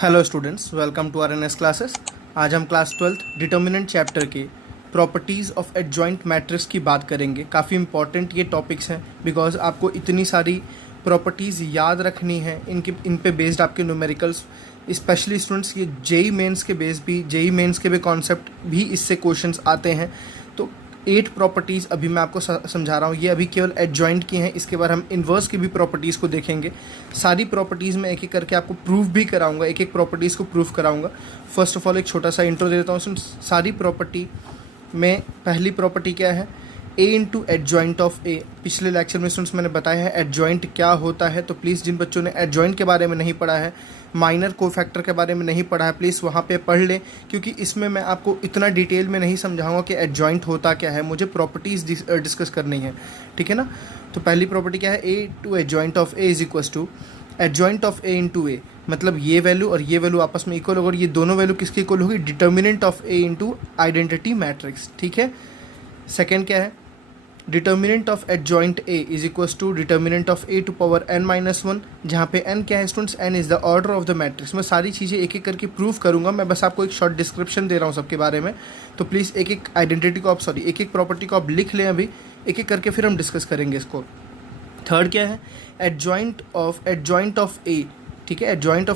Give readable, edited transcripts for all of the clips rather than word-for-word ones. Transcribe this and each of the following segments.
Hello students, welcome to RNS classes. आज हम class 12th determinant chapter के properties of adjoint matrix की बात करेंगे। काफ़ी इंपॉर्टेंट ये टॉपिक्स हैं बिकॉज आपको इतनी सारी प्रॉपर्टीज़ याद रखनी है। इन पे बेस्ड आपके न्यूमेरिकल्स, स्पेशली स्टूडेंट्स ये जेई मेंस के भी कॉन्सेप्ट भी इससे क्वेश्चंस आते हैं। तो 8 प्रॉपर्टीज़ अभी मैं आपको समझा रहा हूँ, ये अभी केवल एडजॉइंट की हैं। इसके बाद हम इन्वर्स की भी प्रॉपर्टीज़ को देखेंगे। सारी प्रॉपर्टीज़ में एक एक करके आपको प्रूफ भी कराऊंगा, एक एक प्रॉपर्टीज़ को प्रूफ कराऊंगा। फर्स्ट ऑफ ऑल एक छोटा सा इंट्रो दे देता हूँ। सारी प्रॉपर्टी में पहली प्रॉपर्टी क्या है? ए इंटू एडजॉइंट ऑफ ए। पिछले लेक्चर में स्टूडेंट्स मैंने बताया है एडजॉइंट क्या होता है। तो प्लीज़ जिन बच्चों ने एडजॉइंट के बारे में नहीं पढ़ा है, माइनर कोफैक्टर के बारे में नहीं पढ़ा है, प्लीज़ वहाँ पे पढ़ लें, क्योंकि इसमें मैं आपको इतना डिटेल में नहीं समझाऊंगा कि एडजॉइंट होता क्या है। मुझे प्रॉपर्टीज़ डिस्कस करनी है, ठीक है ना। तो पहली प्रॉपर्टी क्या है? A to adjoint of A is equals to adjoint of A into A. मतलब ये वैल्यू और ये वैल्यू आपस में इक्वल होगा, और ये दोनों वैल्यू किसकी इक्वल होगी? Determinant of A into identity matrix, ठीक है। सेकेंड क्या है? Determinant of adjoint A is equals to determinant of A to power n minus one, जहाँ पे n क्या है students? n is the order of the matrix. मैं सारी चीज़ें एक एक करके प्रूव करूंगा, मैं बस आपको एक शॉर्ट डिस्क्रिप्शन दे रहा हूँ सबके बारे में। तो प्लीज़ एक एक आइडेंटिटी को एक एक प्रॉपर्टी को आप लिख लें अभी, एक एक करके फिर हम डिस्कस करेंगे इसको। थर्ड क्या है? एडजॉइंट ऑफ ए, ठीक है। Adjoint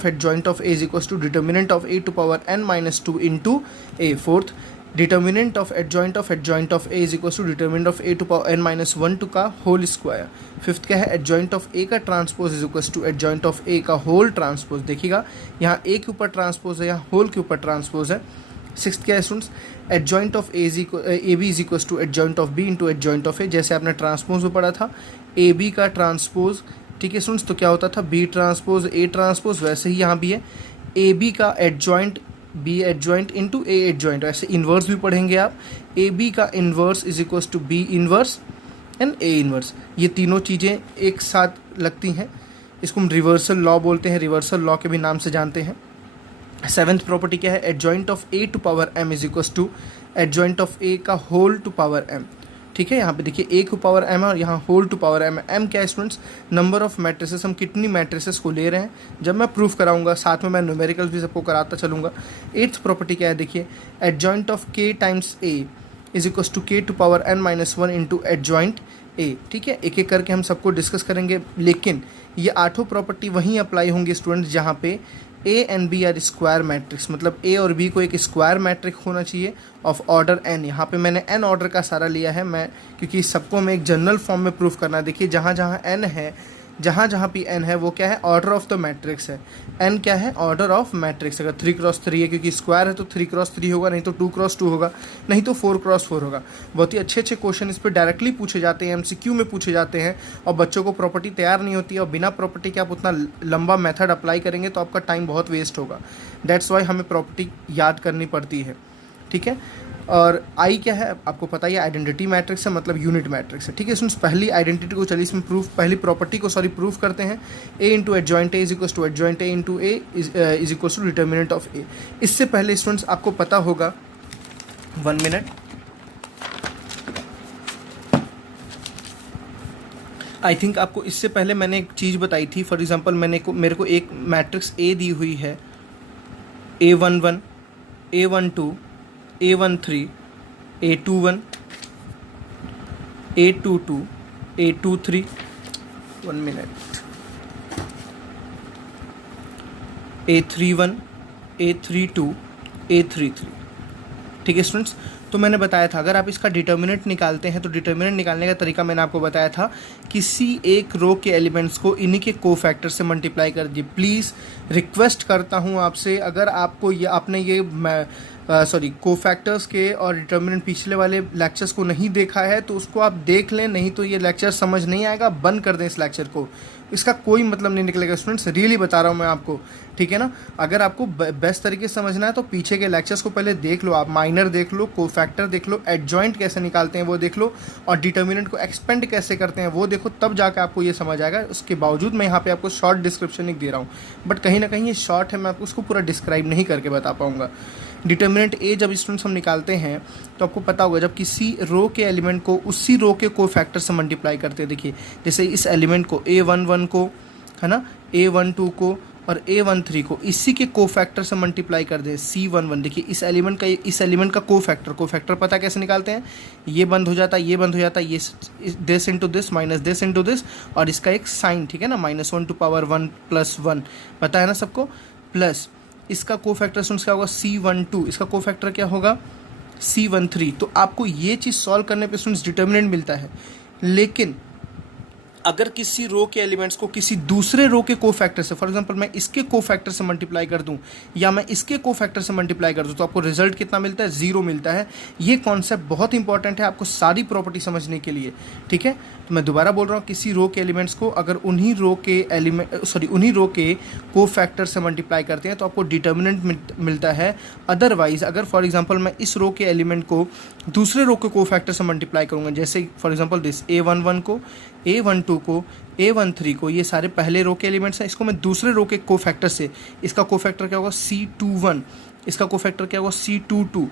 of A is equals to determinant of A to power n minus two into A. Fourth, determinant of adjoint of A is equals to determinant of A to power n minus one to का whole square. Fifth क्या है? Adjoint of A का transpose is equals to adjoint of A का whole transpose. देखिएगा यहाँ ए के ऊपर transpose है, यहाँ होल के ऊपर ट्रांसपोज है। सिक्स्थ क्या है students? Adjoint of A B is equals to adjoint of B into adjoint of A. जैसे आपने ट्रांसपोज में पढ़ा था ए बी का ट्रांसपोज, ठीक है स्टूडेंट्स, तो क्या होता था? B transpose A transpose. वैसे ही यहाँ भी है ए बी का adjoint B adjoint into A adjoint. ऐसे इन्वर्स भी पढ़ेंगे आप। ए बी का inverse is equals to B inverse and A inverse. ये तीनों चीज़ें एक साथ लगती हैं, इसको हम रिवर्सल लॉ बोलते हैं, रिवर्सल लॉ के भी नाम से जानते हैं। सेवेंथ प्रॉपर्टी क्या है? Adjoint of A to power m is equals to adjoint of A का होल टू पावर m, ठीक है। यहाँ पे देखिए ए टू पावर m है और यहाँ होल टू पावर m है। m क्या है स्टूडेंट्स? नंबर ऑफ मैट्रिसेस, हम कितनी मैट्रिसेस को ले रहे हैं। जब मैं प्रूफ कराऊंगा साथ में मैं न्यूमेरिकल्स भी सबको कराता चलूँगा। एट्थ प्रॉपर्टी क्या है? देखिए adjoint of k times a is equals to k to power n minus one into adjoint a, ठीक है। एक एक करके हम सबको डिस्कस करेंगे, लेकिन ये आठों प्रॉपर्टी वहीं अप्लाई होंगी स्टूडेंट्स जहाँ पे A and B are square matrix, मतलब ए और बी को एक स्क्वायर मैट्रिक होना चाहिए ऑफ ऑर्डर n। यहाँ पे मैंने n ऑर्डर का सारा लिया है मैं, क्योंकि सबको हमें एक जनरल फॉर्म में प्रूफ करना है। देखिए जहाँ जहाँ n है, जहाँ जहाँ भी n है वो क्या है? ऑर्डर ऑफ द मैट्रिक्स है। n क्या है? Order of matrix. अगर 3x3 है, क्योंकि स्क्वायर है तो 3x3 होगा, नहीं तो 2x2 होगा, नहीं तो 4x4 होगा। बहुत ही अच्छे अच्छे क्वेश्चन इस पर डायरेक्टली पूछे जाते हैं, MCQ में पूछे जाते हैं, और बच्चों को प्रॉपर्टी तैयार नहीं होती है, और बिना प्रॉपर्टी के आप उतना लंबा मेथड अप्लाई करेंगे तो आपका टाइम बहुत वेस्ट होगा। दैट्स वाई हमें प्रॉपर्टी याद करनी पड़ती है, ठीक है। और आई क्या है? आपको पता ही है, आइडेंटिटी मैट्रिक्स है, मतलब यूनिट मैट्रिक्स है, ठीक है। इसमें पहली आइडेंटिटी को चलिए इसमें पहली प्रॉपर्टी को प्रूफ करते हैं। A into adjoint A is equals to adjoint A into A is equals to determinant of A. इससे पहले स्टूडेंट्स आपको पता होगा, 1 मिनट, आई थिंक आपको इससे पहले मैंने एक चीज़ बताई थी। फॉर एग्जांपल मेरे को एक मैट्रिक्स ए दी हुई है, A11 A12 A13 A21 A22 A23, 1 minute, A31 A32 A33, ठीक है स्टूडेंट्स। तो मैंने बताया था अगर आप इसका डिटर्मिनेंट निकालते हैं तो डिटर्मिनेंट निकालने का तरीका मैंने आपको बताया था, किसी एक रो के एलिमेंट्स को इन्हीं के कोफैक्टर से मल्टीप्लाई कर दीजिए। प्लीज़ रिक्वेस्ट करता हूँ आपसे, अगर आपको आपने ये कोफैक्टर्स के और डिटर्मिनेंट पिछले वाले लेक्चर्स को नहीं देखा है तो उसको आप देख लें, नहीं तो ये लेक्चर समझ नहीं आएगा, बंद कर दें इस लेक्चर को, इसका कोई मतलब नहीं निकलेगा स्टूडेंट्स, रियली बता रहा हूँ मैं आपको, ठीक है ना। अगर आपको बेस्ट तरीके से समझना है तो पीछे के लेक्चर्स को पहले देख लो, आप माइनर देख लो, कोफैक्टर देख लो, एडजॉइंट कैसे निकालते हैं वो देख लो, और डिटर्मिनेंट को एक्सपेंड कैसे करते हैं वो देखो, तब जाकर आपको ये समझ आएगा। उसके बावजूद मैं यहाँ पे आपको शॉर्ट डिस्क्रिप्शन एक दे रहा हूँ, बट कहीं ना कहीं ये शॉर्ट है, मैं आपको उसको पूरा डिस्क्राइब नहीं करके बता पाऊँगा। डिटर्मिनेंट ए जब स्टूडेंट्स हम निकालते हैं तो आपको पता होगा, जब किसी रो के एलिमेंट को उसी रो के कोफैक्टर से मल्टीप्लाई करते हैं, देखिए जैसे इस एलिमेंट को A11 को, है ना, A12 को और A13 को इसी के कोफैक्टर से मल्टीप्लाई कर दें C11, देखिए इस एलिमेंट का कोफैक्टर पता कैसे निकालते हैं, ये बंद हो जाता है, ये बंद हो जाता है, ये this into this minus this into this, और इसका एक साइन, ठीक है ना, -1 टू पावर 1 + 1 पता है ना सबको, प्लस इसका कोफैक्टर क्या होगा C12, इसका कोफैक्टर क्या होगा C13। तो आपको ये चीज़ सॉल्व करने पे स्टूडेंट्स डिटर्मिनेंट मिलता है। लेकिन अगर किसी रो के एलिमेंट्स को किसी दूसरे रो के कोफैक्टर से, फॉर एग्जांपल मैं इसके कोफैक्टर से मल्टीप्लाई कर दूं या मैं इसके कोफैक्टर से मल्टीप्लाई कर दूं, तो आपको रिजल्ट कितना मिलता है, 0 मिलता है। ये कॉन्सेप्ट बहुत इंपॉर्टेंट है आपको सारी प्रॉपर्टी समझने के लिए, ठीक है। तो मैं दोबारा बोल रहा हूँ, किसी रो के एलिमेंट्स को अगर उन्हीं रो के कोफैक्टर से मल्टीप्लाई करते हैं तो आपको डिटर्मिनेंट मिलता है। अदरवाइज अगर फॉर एग्जाम्पल मैं इस रो के एलिमेंट को दूसरे रो के कोफैक्टर से मल्टीप्लाई करूँगा, जैसे फॉर एग्जाम्पल दिस A11 को, A12 को, A13 को, ये सारे पहले रो के एलिमेंट्स हैं, इसको मैं दूसरे रो के कोफैक्टर से, इसका कोफैक्टर क्या होगा C21, इसका कोफैक्टर क्या होगा C22,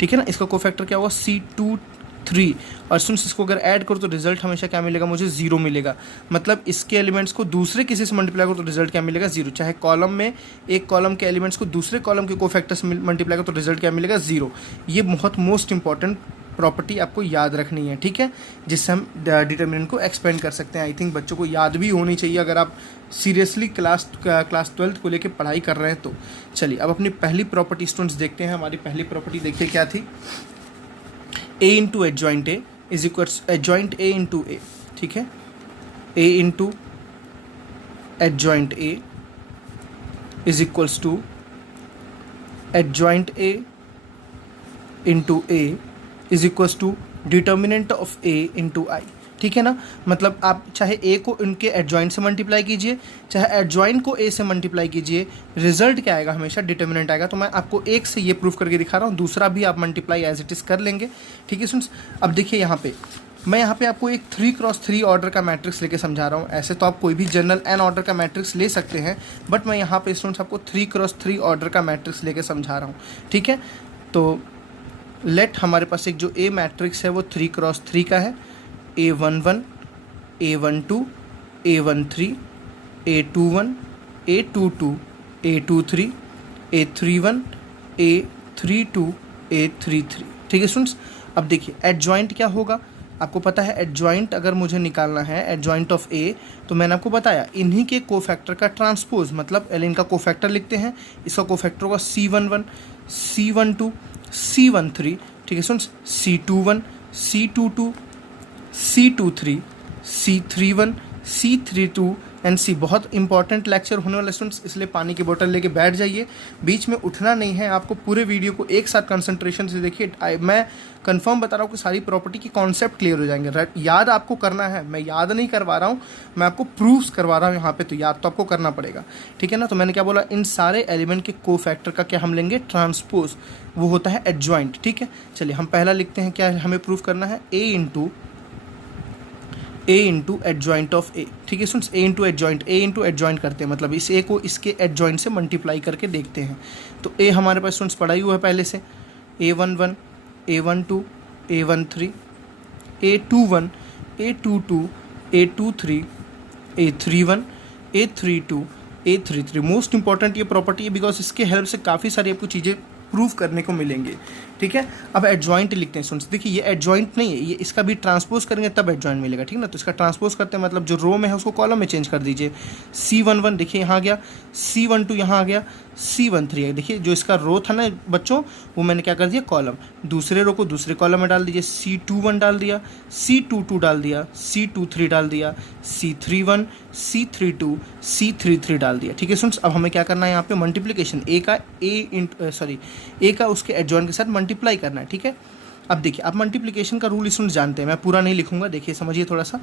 ठीक है ना, इसका कोफैक्टर क्या होगा C23, और सुन इसको अगर ऐड करो तो रिजल्ट हमेशा क्या मिलेगा, मुझे 0 मिलेगा। मतलब इसके एलिमेंट्स को दूसरे किसी से मल्टीप्लाई करो तो रिजल्ट क्या मिलेगा, 0। चाहे कॉलम में एक कॉलम के एलिमेंट्स को दूसरे कॉलम के कोफैक्टर से मल्टीप्लाई करो तो रिजल्ट क्या मिलेगा, 0। ये बहुत मोस्ट इंपॉर्टेंट प्रॉपर्टी आपको याद रखनी है, ठीक है, जिससे हम डिटर्मिनेंट को एक्सपेंड कर सकते हैं। आई थिंक बच्चों को याद भी होनी चाहिए अगर आप सीरियसली क्लास 12th को लेके पढ़ाई कर रहे हैं तो। चलिए अब अपनी पहली प्रॉपर्टी स्टूडेंट्स देखते हैं। हमारी पहली प्रॉपर्टी देखिए क्या थी, A into adjoint A is equals adjoint A into A, ठीक है, A into adjoint A is equals to adjoint A into A is equals to determinant of A into I, ठीक है ना। मतलब आप चाहे A को इनके एडजॉइंट से मल्टीप्लाई कीजिए, चाहे एडजॉइंट को A से मल्टीप्लाई कीजिए, रिजल्ट क्या आएगा, हमेशा डिटर्मिनेंट आएगा। तो मैं आपको एक से ये प्रूफ करके दिखा रहा हूँ, दूसरा भी आप मल्टीप्लाई एज इट इज़ कर लेंगे, ठीक है स्टूडेंट्स। अब देखिए मैं यहाँ पे आपको एक 3x3 ऑर्डर का मैट्रिक्स लेके समझा रहा हूँ। ऐसे तो आप कोई भी जनरल n ऑर्डर का मैट्रिक्स ले सकते हैं, बट मैं यहाँ पे स्टूडेंट्स आपको 3x3 ऑर्डर का मैट्रिक्स लेके समझा रहा हूँ, ठीक है। तो लेट हमारे पास एक जो A मैट्रिक्स है वो 3x3 का है, A11, A12, A13, A21, A22, A23, A31, A32, A33, ठीक है स्टूडेंट्स। अब देखिए एडजॉइंट क्या होगा, आपको पता है एडजॉइंट अगर मुझे निकालना है एडजॉइंट ऑफ A, तो मैंने आपको बताया इन्हीं के कोफैक्टर का ट्रांसपोज, मतलब इनका कोफैक्टर लिखते हैं, इसका कोफैक्टर होगा C11, C12, C13, ठीक है students, C21, C22, C23, C31, C32 and C। बहुत इंपॉर्टेंट लेक्चर होने वाला स्टूडेंट्स, इसलिए पानी की बोतल लेके बैठ जाइए, बीच में उठना नहीं है आपको। पूरे वीडियो को एक साथ कंसंट्रेशन से देखिए। मैं कंफर्म बता रहा हूँ कि सारी प्रॉपर्टी की कॉन्सेप्ट क्लियर हो जाएंगे। याद आपको करना है, मैं याद नहीं करवा रहा हूँ, मैं आपको प्रूफ्स करवा रहा हूँ यहाँ पे, तो याद तो आपको करना पड़ेगा, ठीक है ना। तो मैंने क्या बोला, इन सारे एलिमेंट के कोफैक्टर का क्या हम लेंगे, ट्रांसपोज, वो होता है एडजॉइंट, ठीक है। चलिए हम पहला लिखते हैं, क्या हमें प्रूफ करना है, A into adjoint of A, ठीक है स्टूडेंट्स। A इंटू एडजॉइंट करते हैं, मतलब इस A को इसके एडजॉइंट से मल्टीप्लाई करके देखते हैं। तो A हमारे पास स्टूडेंट्स पढ़ा ही हुआ है पहले से, A11, A12, A13, A21, A22, A23, A31, A32, A33। Most important ये प्रॉपर्टी है बिकॉज इसके हेल्प से काफ़ी सारी आपको चीज़ें प्रूफ करने को मिलेंगे, ठीक है। अब एडजॉइंट लिखते हैं स्टूडेंट्स, देखिए ये एडजॉइंट नहीं है, ये इसका भी ट्रांसपोज करेंगे तब एडजॉइंट मिलेगा, ठीक ना। तो इसका ट्रांसपोज करते हैं, मतलब जो रो में है उसको कॉलम में चेंज कर दीजिए। C11 देखिए यहाँ आ गया, C12 यहाँ आ गया, C13 है, देखिए जो इसका रो था ना बच्चों, वो मैंने क्या कर दिया, कॉलम। दूसरे रो को दूसरे कॉलम में डाल दीजिए, C21 डाल दिया, C22 डाल दिया, C23 डाल दिया, C31, C32, C33 डाल दिया, ठीक है स्टूडेंट्स। अब हमें क्या करना है, यहाँ पे मल्टीप्लिकेशन A का उसके एडजॉइंट के साथ मल्टीप्लाई करना है, ठीक है। अब देखिए आप मल्टीप्लिकेशन का रूल स्टूडेंट्स जानते हैं, मैं पूरा नहीं लिखूंगा, देखिए समझिए थोड़ा सा।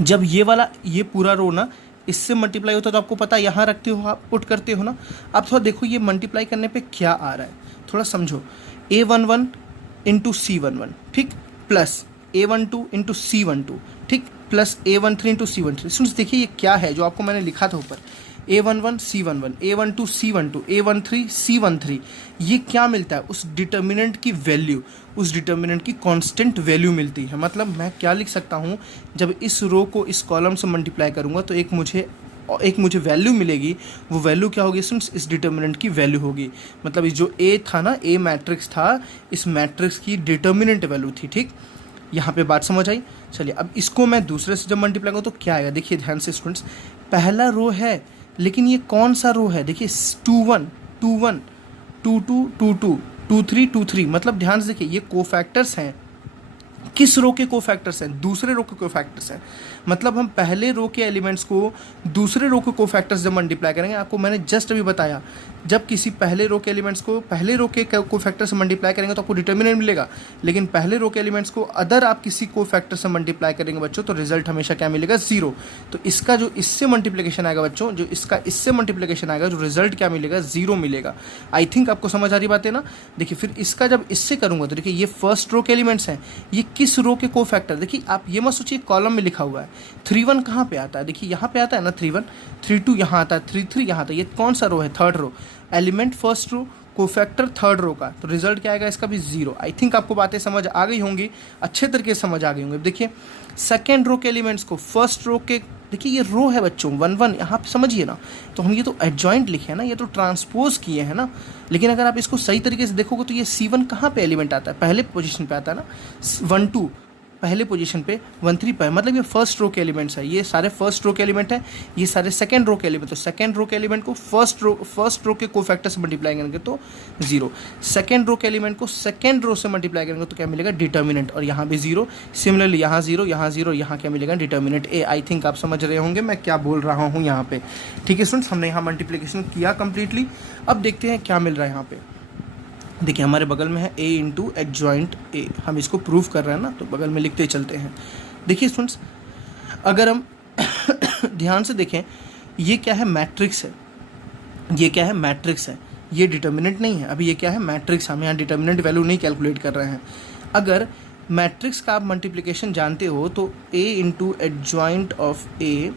जब ये पूरा रो ना इससे मल्टीप्लाई होता है तो आपको पता है यहाँ रखते हो, आप पुट करते हो ना। आप थोड़ा देखो ये मल्टीप्लाई करने पे क्या आ रहा है, थोड़ा समझो। A11 इंटू C11, ठीक, प्लस A12 इंटू C12, ठीक, plus A13 into C13। Students देखिए ये क्या है जो आपको मैंने लिखा था ऊपर, A11 C11, A12 C12, A13 C13। ये क्या मिलता है, उस डिटर्मिनेंट की वैल्यू, उस डिटर्मिनेंट की कांस्टेंट वैल्यू मिलती है। मतलब मैं क्या लिख सकता हूँ, जब इस रो को इस कॉलम से मल्टीप्लाई करूँगा तो एक मुझे एक मुझे वैल्यू मिलेगी, वो वैल्यू क्या होगी स्टूडेंट्स, इस डिटर्मिनेंट की वैल्यू होगी। मतलब इस जो ए था ना, ए मैट्रिक्स था, इस मैट्रिक्स की डिटर्मिनेंट वैल्यू थी। ठीक, यहाँ पे बात समझ आई। चलिए अब इसको मैं दूसरे से जब मल्टीप्लाई करूँ तो क्या आएगा, देखिए ध्यान से स्टूडेंट्स, पहला रो है लेकिन ये कौन सा रो है, देखिए 2 1 2 1 2 2 2 2 2 3 2 3, मतलब ध्यान से देखिए ये कोफैक्टर्स हैं। किस रो के कोफैक्टर्स हैं, दूसरे रो के कोफैक्टर्स हैं। मतलब हम पहले रो के एलिमेंट्स को दूसरे रो के कोफैक्टर्स जब मल्टीप्लाई करेंगे, आपको मैंने जस्ट अभी बताया, जब किसी पहले रो के एलिमेंट्स को पहले रो के कोफैक्टर से मल्टीप्लाई करेंगे तो आपको डिटर्मिनेंट मिलेगा, लेकिन पहले रो के एलिमेंट्स को अदर आप किसी कोफैक्टर से मल्टीप्लाई करेंगे बच्चों तो रिजल्ट हमेशा क्या मिलेगा, 0। तो इसका जो इससे मल्टीप्लिकेशन आएगा बच्चों, जो इसका इससे मल्टीप्लिकेशन आएगा, जो रिजल्ट क्या मिलेगा, 0 मिलेगा। आई थिंक आपको समझ आ रही बात है ना। देखिए फिर इसका जब इससे करूंगा तो देखिए ये फर्स्ट रो के एलिमेंट्स हैं, ये किस रो के कोफैक्टर, देखिए आप ये मत सोचिए कॉलम में लिखा हुआ है। 3 1 कहाँ पे आता है, देखिए यहाँ पे आता है ना 3 1, 3 2 यहाँ आता है, 3 3 यहाँ आता है। ये कौन सा रो है, third row, element first row, cofactor third row का, तो रिजल्ट क्या आएगा इसका भी 0। आई थिंक आपको बातें समझ आ गई होंगी, अच्छे तरीके से समझ आ गई होंगी। देखिए सेकेंड रो के एलिमेंट्स को फर्स्ट रो के, देखिए ये रो है बच्चों 1 1, यहाँ पे समझिए ना, तो हम ये तो एडजॉइंट लिखे हैं ना, ये तो ट्रांसपोज किए हैं ना। लेकिन अगर आप इसको सही तरीके से देखोगे तो ये C1 कहाँ पे एलिमेंट आता है, पहले पोजीशन पे आता है ना, 1 2 पहले पोजीशन पे, 1 3 पे, मतलब ये फर्स्ट रो के एलिमेंट्स है, ये सारे फर्स्ट रो के एलिमेंट है, ये सारे सेकंड रो के एलिमेंट। तो सेकंड रो के एलिमेंट को फर्स्ट रो के कोफैक्टर से मल्टीप्लाई करेंगे तो 0, सेकंड रो के एलिमेंट को सेकंड रो से मल्टीप्लाई करेंगे तो क्या मिलेगा, डिटर्मिनेंट, और यहाँ भी 0। सिमिलरली यहाँ 0, यहाँ 0, यहाँ क्या मिलेगा, डिटर्मिनेंट ए। आई थिंक आप समझ रहे होंगे मैं क्या बोल रहा हूँ यहाँ पे। ठीक है स्टूडेंट्स, हमने यहाँ मल्टीप्लीकेशन किया कंप्लीटली। अब देखते हैं क्या मिल रहा है यहाँ पे। देखिए हमारे बगल में है a इंटू एडजॉइंट a, हम इसको प्रूव कर रहे हैं ना, तो बगल में लिखते चलते हैं। देखिए स्टूडेंट्स, अगर हम ध्यान से देखें, ये क्या है, मैट्रिक्स है, ये क्या है, मैट्रिक्स है, ये डिटर्मिनेंट नहीं है। अभी ये क्या है, मैट्रिक्स, हम यहाँ डिटर्मिनेंट वैल्यू नहीं कैलकुलेट कर रहे हैं। अगर मैट्रिक्स का आप मल्टीप्लिकेशन जानते हो तो a into adjoint of a,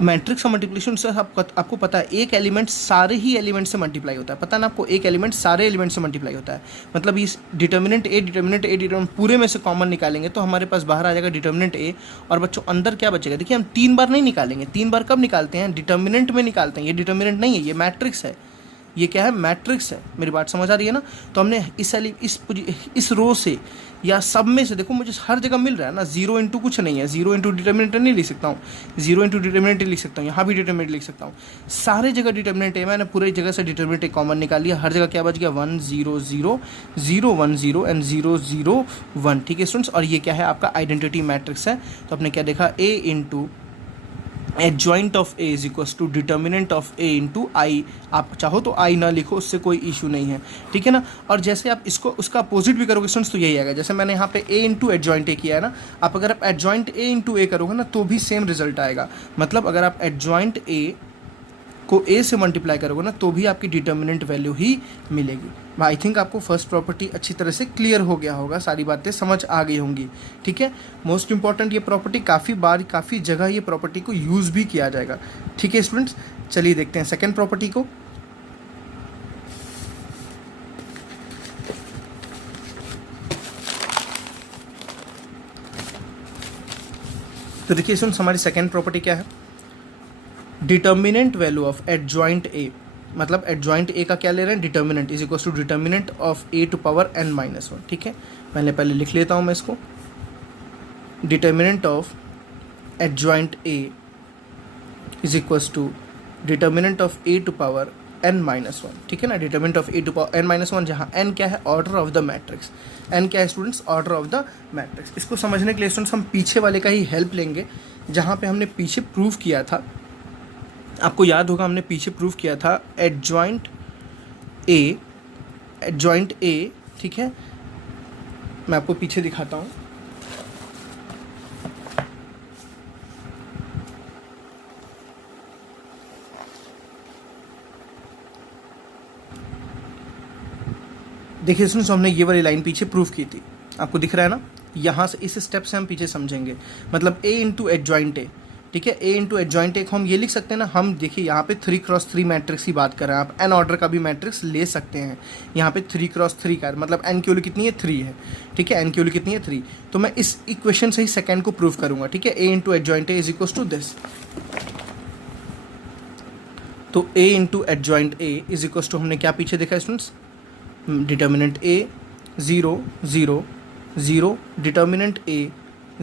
matrix और मल्टीप्लिकेशन से आपको पता है एक एलिमेंट सारे ही एलिमेंट से मल्टीप्लाई होता है, पता ना आपको, एक एलिमेंट सारे एलिमेंट से मल्टीप्लाई होता है। मतलब इस डिटर्मिनेंट पूरे में से कॉमन निकालेंगे तो हमारे पास बाहर आ जाएगा डिटर्मिनेंट ए, और बच्चों अंदर क्या बचेगा, देखिए हम 3 बार नहीं निकालेंगे, 3 बार कब निकालते हैं, डिटर्मिनेंट में निकालते हैं। ये डिटर्मिनेंट नहीं है, ये मैट्रिक्स है, ये क्या है, मैट्रिक्स है। मेरी बात समझ आ रही है ना। तो हमने इस रो से या सब में से, देखो मुझे हर जगह मिल रहा है ना, 0 इंटू कुछ नहीं है, 0 इंटू डिटर्मिनेंट नहीं लिख सकता हूँ, 0 इंटू डिटर्मिनेंट लिख सकता हूँ, यहाँ भी डिटर्मिनेंट लिख सकता हूँ, सारे जगह डिटर्मिनेंट है। मैंने पूरी जगह से डिटर्मिनेंट कॉमन निकाल लिया, हर जगह क्या बच गया, 1 0 0 0 1 0 एंड 0 0 1। ठीक है स्टूडेंट्स, और ये क्या है, आपका आइडेंटिटी मैट्रिक्स है। तो आपने क्या देखा, a into adjoint of a is equals to determinant of a into I. आप चाहो तो आई ना लिखो, उससे कोई इशू नहीं है, ठीक है ना। और जैसे आप इसको उसका अपोजिट भी करोगे स्टूडेंट्स तो यही आएगा। जैसे मैंने यहाँ पे a इंटू एडजॉइंट ए किया है ना, आप अगर आप एडजॉइंट a इंटू ए करोगे ना तो भी सेम रिजल्ट आएगा। मतलब अगर आप एडजॉइंट a को a से मल्टीप्लाई करोगे ना तो भी आपकी डिटर्मिनेंट वैल्यू ही मिलेगी। आई थिंक आपको फर्स्ट प्रॉपर्टी अच्छी तरह से क्लियर हो गया होगा, सारी बातें समझ आ गई होंगी, ठीक है। मोस्ट इंपॉर्टेंट, ये प्रॉपर्टी काफ़ी बार काफ़ी जगह ये प्रॉपर्टी को यूज़ भी किया जाएगा, ठीक है स्टूडेंट्स। चलिए देखते हैं सेकेंड प्रॉपर्टी को। तो देखिए स्टूडेंट्स, हमारी सेकेंड प्रॉपर्टी क्या है, determinant value of adjoint A, मतलब एडजॉइंट ए का क्या ले रहे हैं, determinant is equal to determinant of A to power n minus 1, ठीक है। पहले लिख लेता हूँ मैं इसको, determinant of adjoint A is equal to determinant of A to power n minus 1, ठीक है ना। Determinant of A to power n minus 1, जहाँ n क्या है, order of the matrix, n क्या है students, order of the matrix. इसको समझने के लिए स्टूडेंट्स हम पीछे वाले का ही हेल्प लेंगे, जहाँ पे हमने पीछे प्रूव किया था, आपको याद होगा हमने पीछे प्रूव किया था एडजॉइंट ए, ठीक है। मैं आपको पीछे दिखाता हूँ, देखिए स्टूडेंट्स, हमने ये वाली लाइन पीछे प्रूव की थी, आपको दिख रहा है ना। यहाँ से इस स्टेप से हम पीछे समझेंगे, मतलब a इंटू एडजॉइंट ए, ठीक है। a इंटू एडजॉइंट ए को हम ये लिख सकते हैं ना, हम देखिए यहाँ पे 3x3 मैट्रिक्स की बात कर रहे हैं, आप n ऑर्डर का भी मैट्रिक्स ले सकते हैं। यहाँ पे 3x3 का मतलब n की वैल्यू कितनी है, 3 है, ठीक है। n की वैल्यू कितनी है, 3। तो मैं इस इक्वेशन से ही सेकेंड को प्रूव करूँगा, ठीक है। a into adjoint A is equal to this, तो a into adjoint a is equal to हमने क्या पीछे देखा students, determinant a 0 0 0, determinant a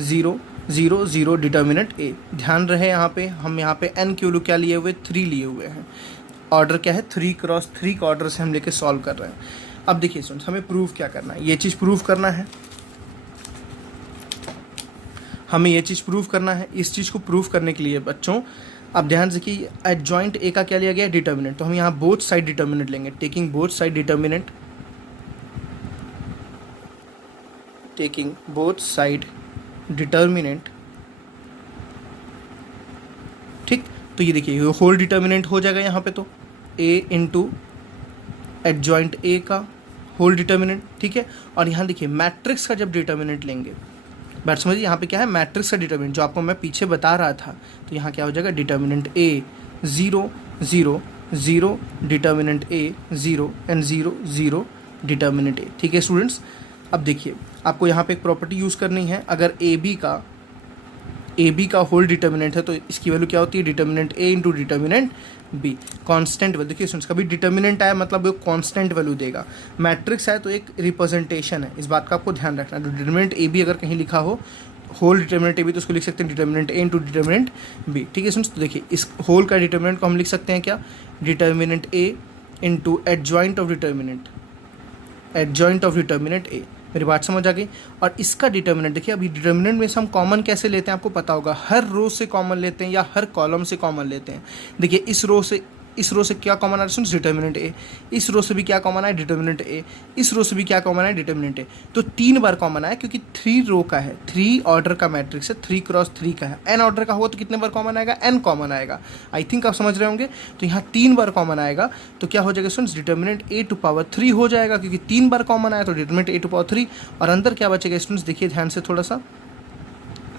0 0 0, determinant a। ध्यान रहे यहाँ पे हम यहाँ पे n की वैल्यू क्या लिए हुए, 3 लिए हुए हैं। ऑर्डर क्या है, 3 क्रॉस 3 का ऑर्डर से हम लेके सॉल्व कर रहे हैं। अब देखिए स्टूडेंट्स, हमें प्रूव क्या करना है, ये चीज़ प्रूव करना है, हमें ये चीज़ प्रूव करना है। इस चीज़ को प्रूव करने के लिए बच्चों अब ध्यान से कि एडजॉइंट ए का क्या लिया गया, डिटर्मिनेंट। तो हम यहाँ बोथ साइड डिटर्मिनेंट लेंगे, taking both side determinant, taking both side determinant. ठीक, तो ये देखिए होल डिटर्मिनेंट हो जाएगा यहाँ पे, तो a इंटू एडजॉइंट a का होल डिटर्मिनेंट। ठीक है, और यहाँ देखिए मैट्रिक्स का जब डिटर्मिनेंट लेंगे, बात समझिए, यहाँ पे क्या है, मैट्रिक्स का डिटर्मिनेंट जो आपको मैं पीछे बता रहा था। तो यहाँ क्या हो जाएगा, determinant a 0 0 0, determinant a 0 and 0 0, determinant a। ठीक है स्टूडेंट्स, अब देखिए आपको यहाँ पे एक प्रॉपर्टी यूज़ करनी है। अगर ए बी का होल डिटर्मिनेंट है तो इसकी वैल्यू क्या होती है, determinant A into determinant B, constant value. देखिए स्टूडेंट्स, कभी डिटर्मिनेंट आया मतलब वो कांस्टेंट वैल्यू देगा, मैट्रिक्स है तो एक रिप्रेजेंटेशन है, इस बात का आपको ध्यान रखना। तो डिटर्मिनेंट ए बी अगर कहीं लिखा हो होल डिटर्मिनेंट ए बी तो उसको लिख सकते हैं determinant A into determinant B. ठीक है स्टूडेंट्स, तो देखिए इस होल का डिटर्मिनेंट को हम लिख सकते हैं क्या, determinant A into adjoint of determinant, adjoint of determinant A. मेरी बात समझ आ गई। और इसका डिटर्मिनेंट देखिए, अभी डिटर्मिनेंट में से हम कॉमन कैसे लेते हैं आपको पता होगा, हर रो से कॉमन लेते हैं या हर कॉलम से कॉमन लेते हैं। देखिए इस रो से क्या कॉमन आ रहा है, डिटर्मिनेंट ए, इस रो से भी क्या कॉमन आया, डिटर्मिनेंट ए, इस रो से भी क्या कॉमन आया, डिटर्मिनेंट ए। तो 3 बार कॉमन आया क्योंकि 3 रो का है, 3 ऑर्डर का मैट्रिक्स है, 3 क्रॉस 3 का है। n ऑर्डर का होगा तो कितने बार कॉमन आएगा, n कॉमन आएगा। आई थिंक आप समझ रहे होंगे। तो यहाँ 3 बार कॉमन आएगा तो क्या हो जाएगा students, determinant a to power 3 हो जाएगा क्योंकि 3 बार कॉमन आया तो डिटर्मिनेंट a टू पावर 3। और अंदर क्या बचेगा स्टूडेंट्स, देखिए ध्यान से थोड़ा सा,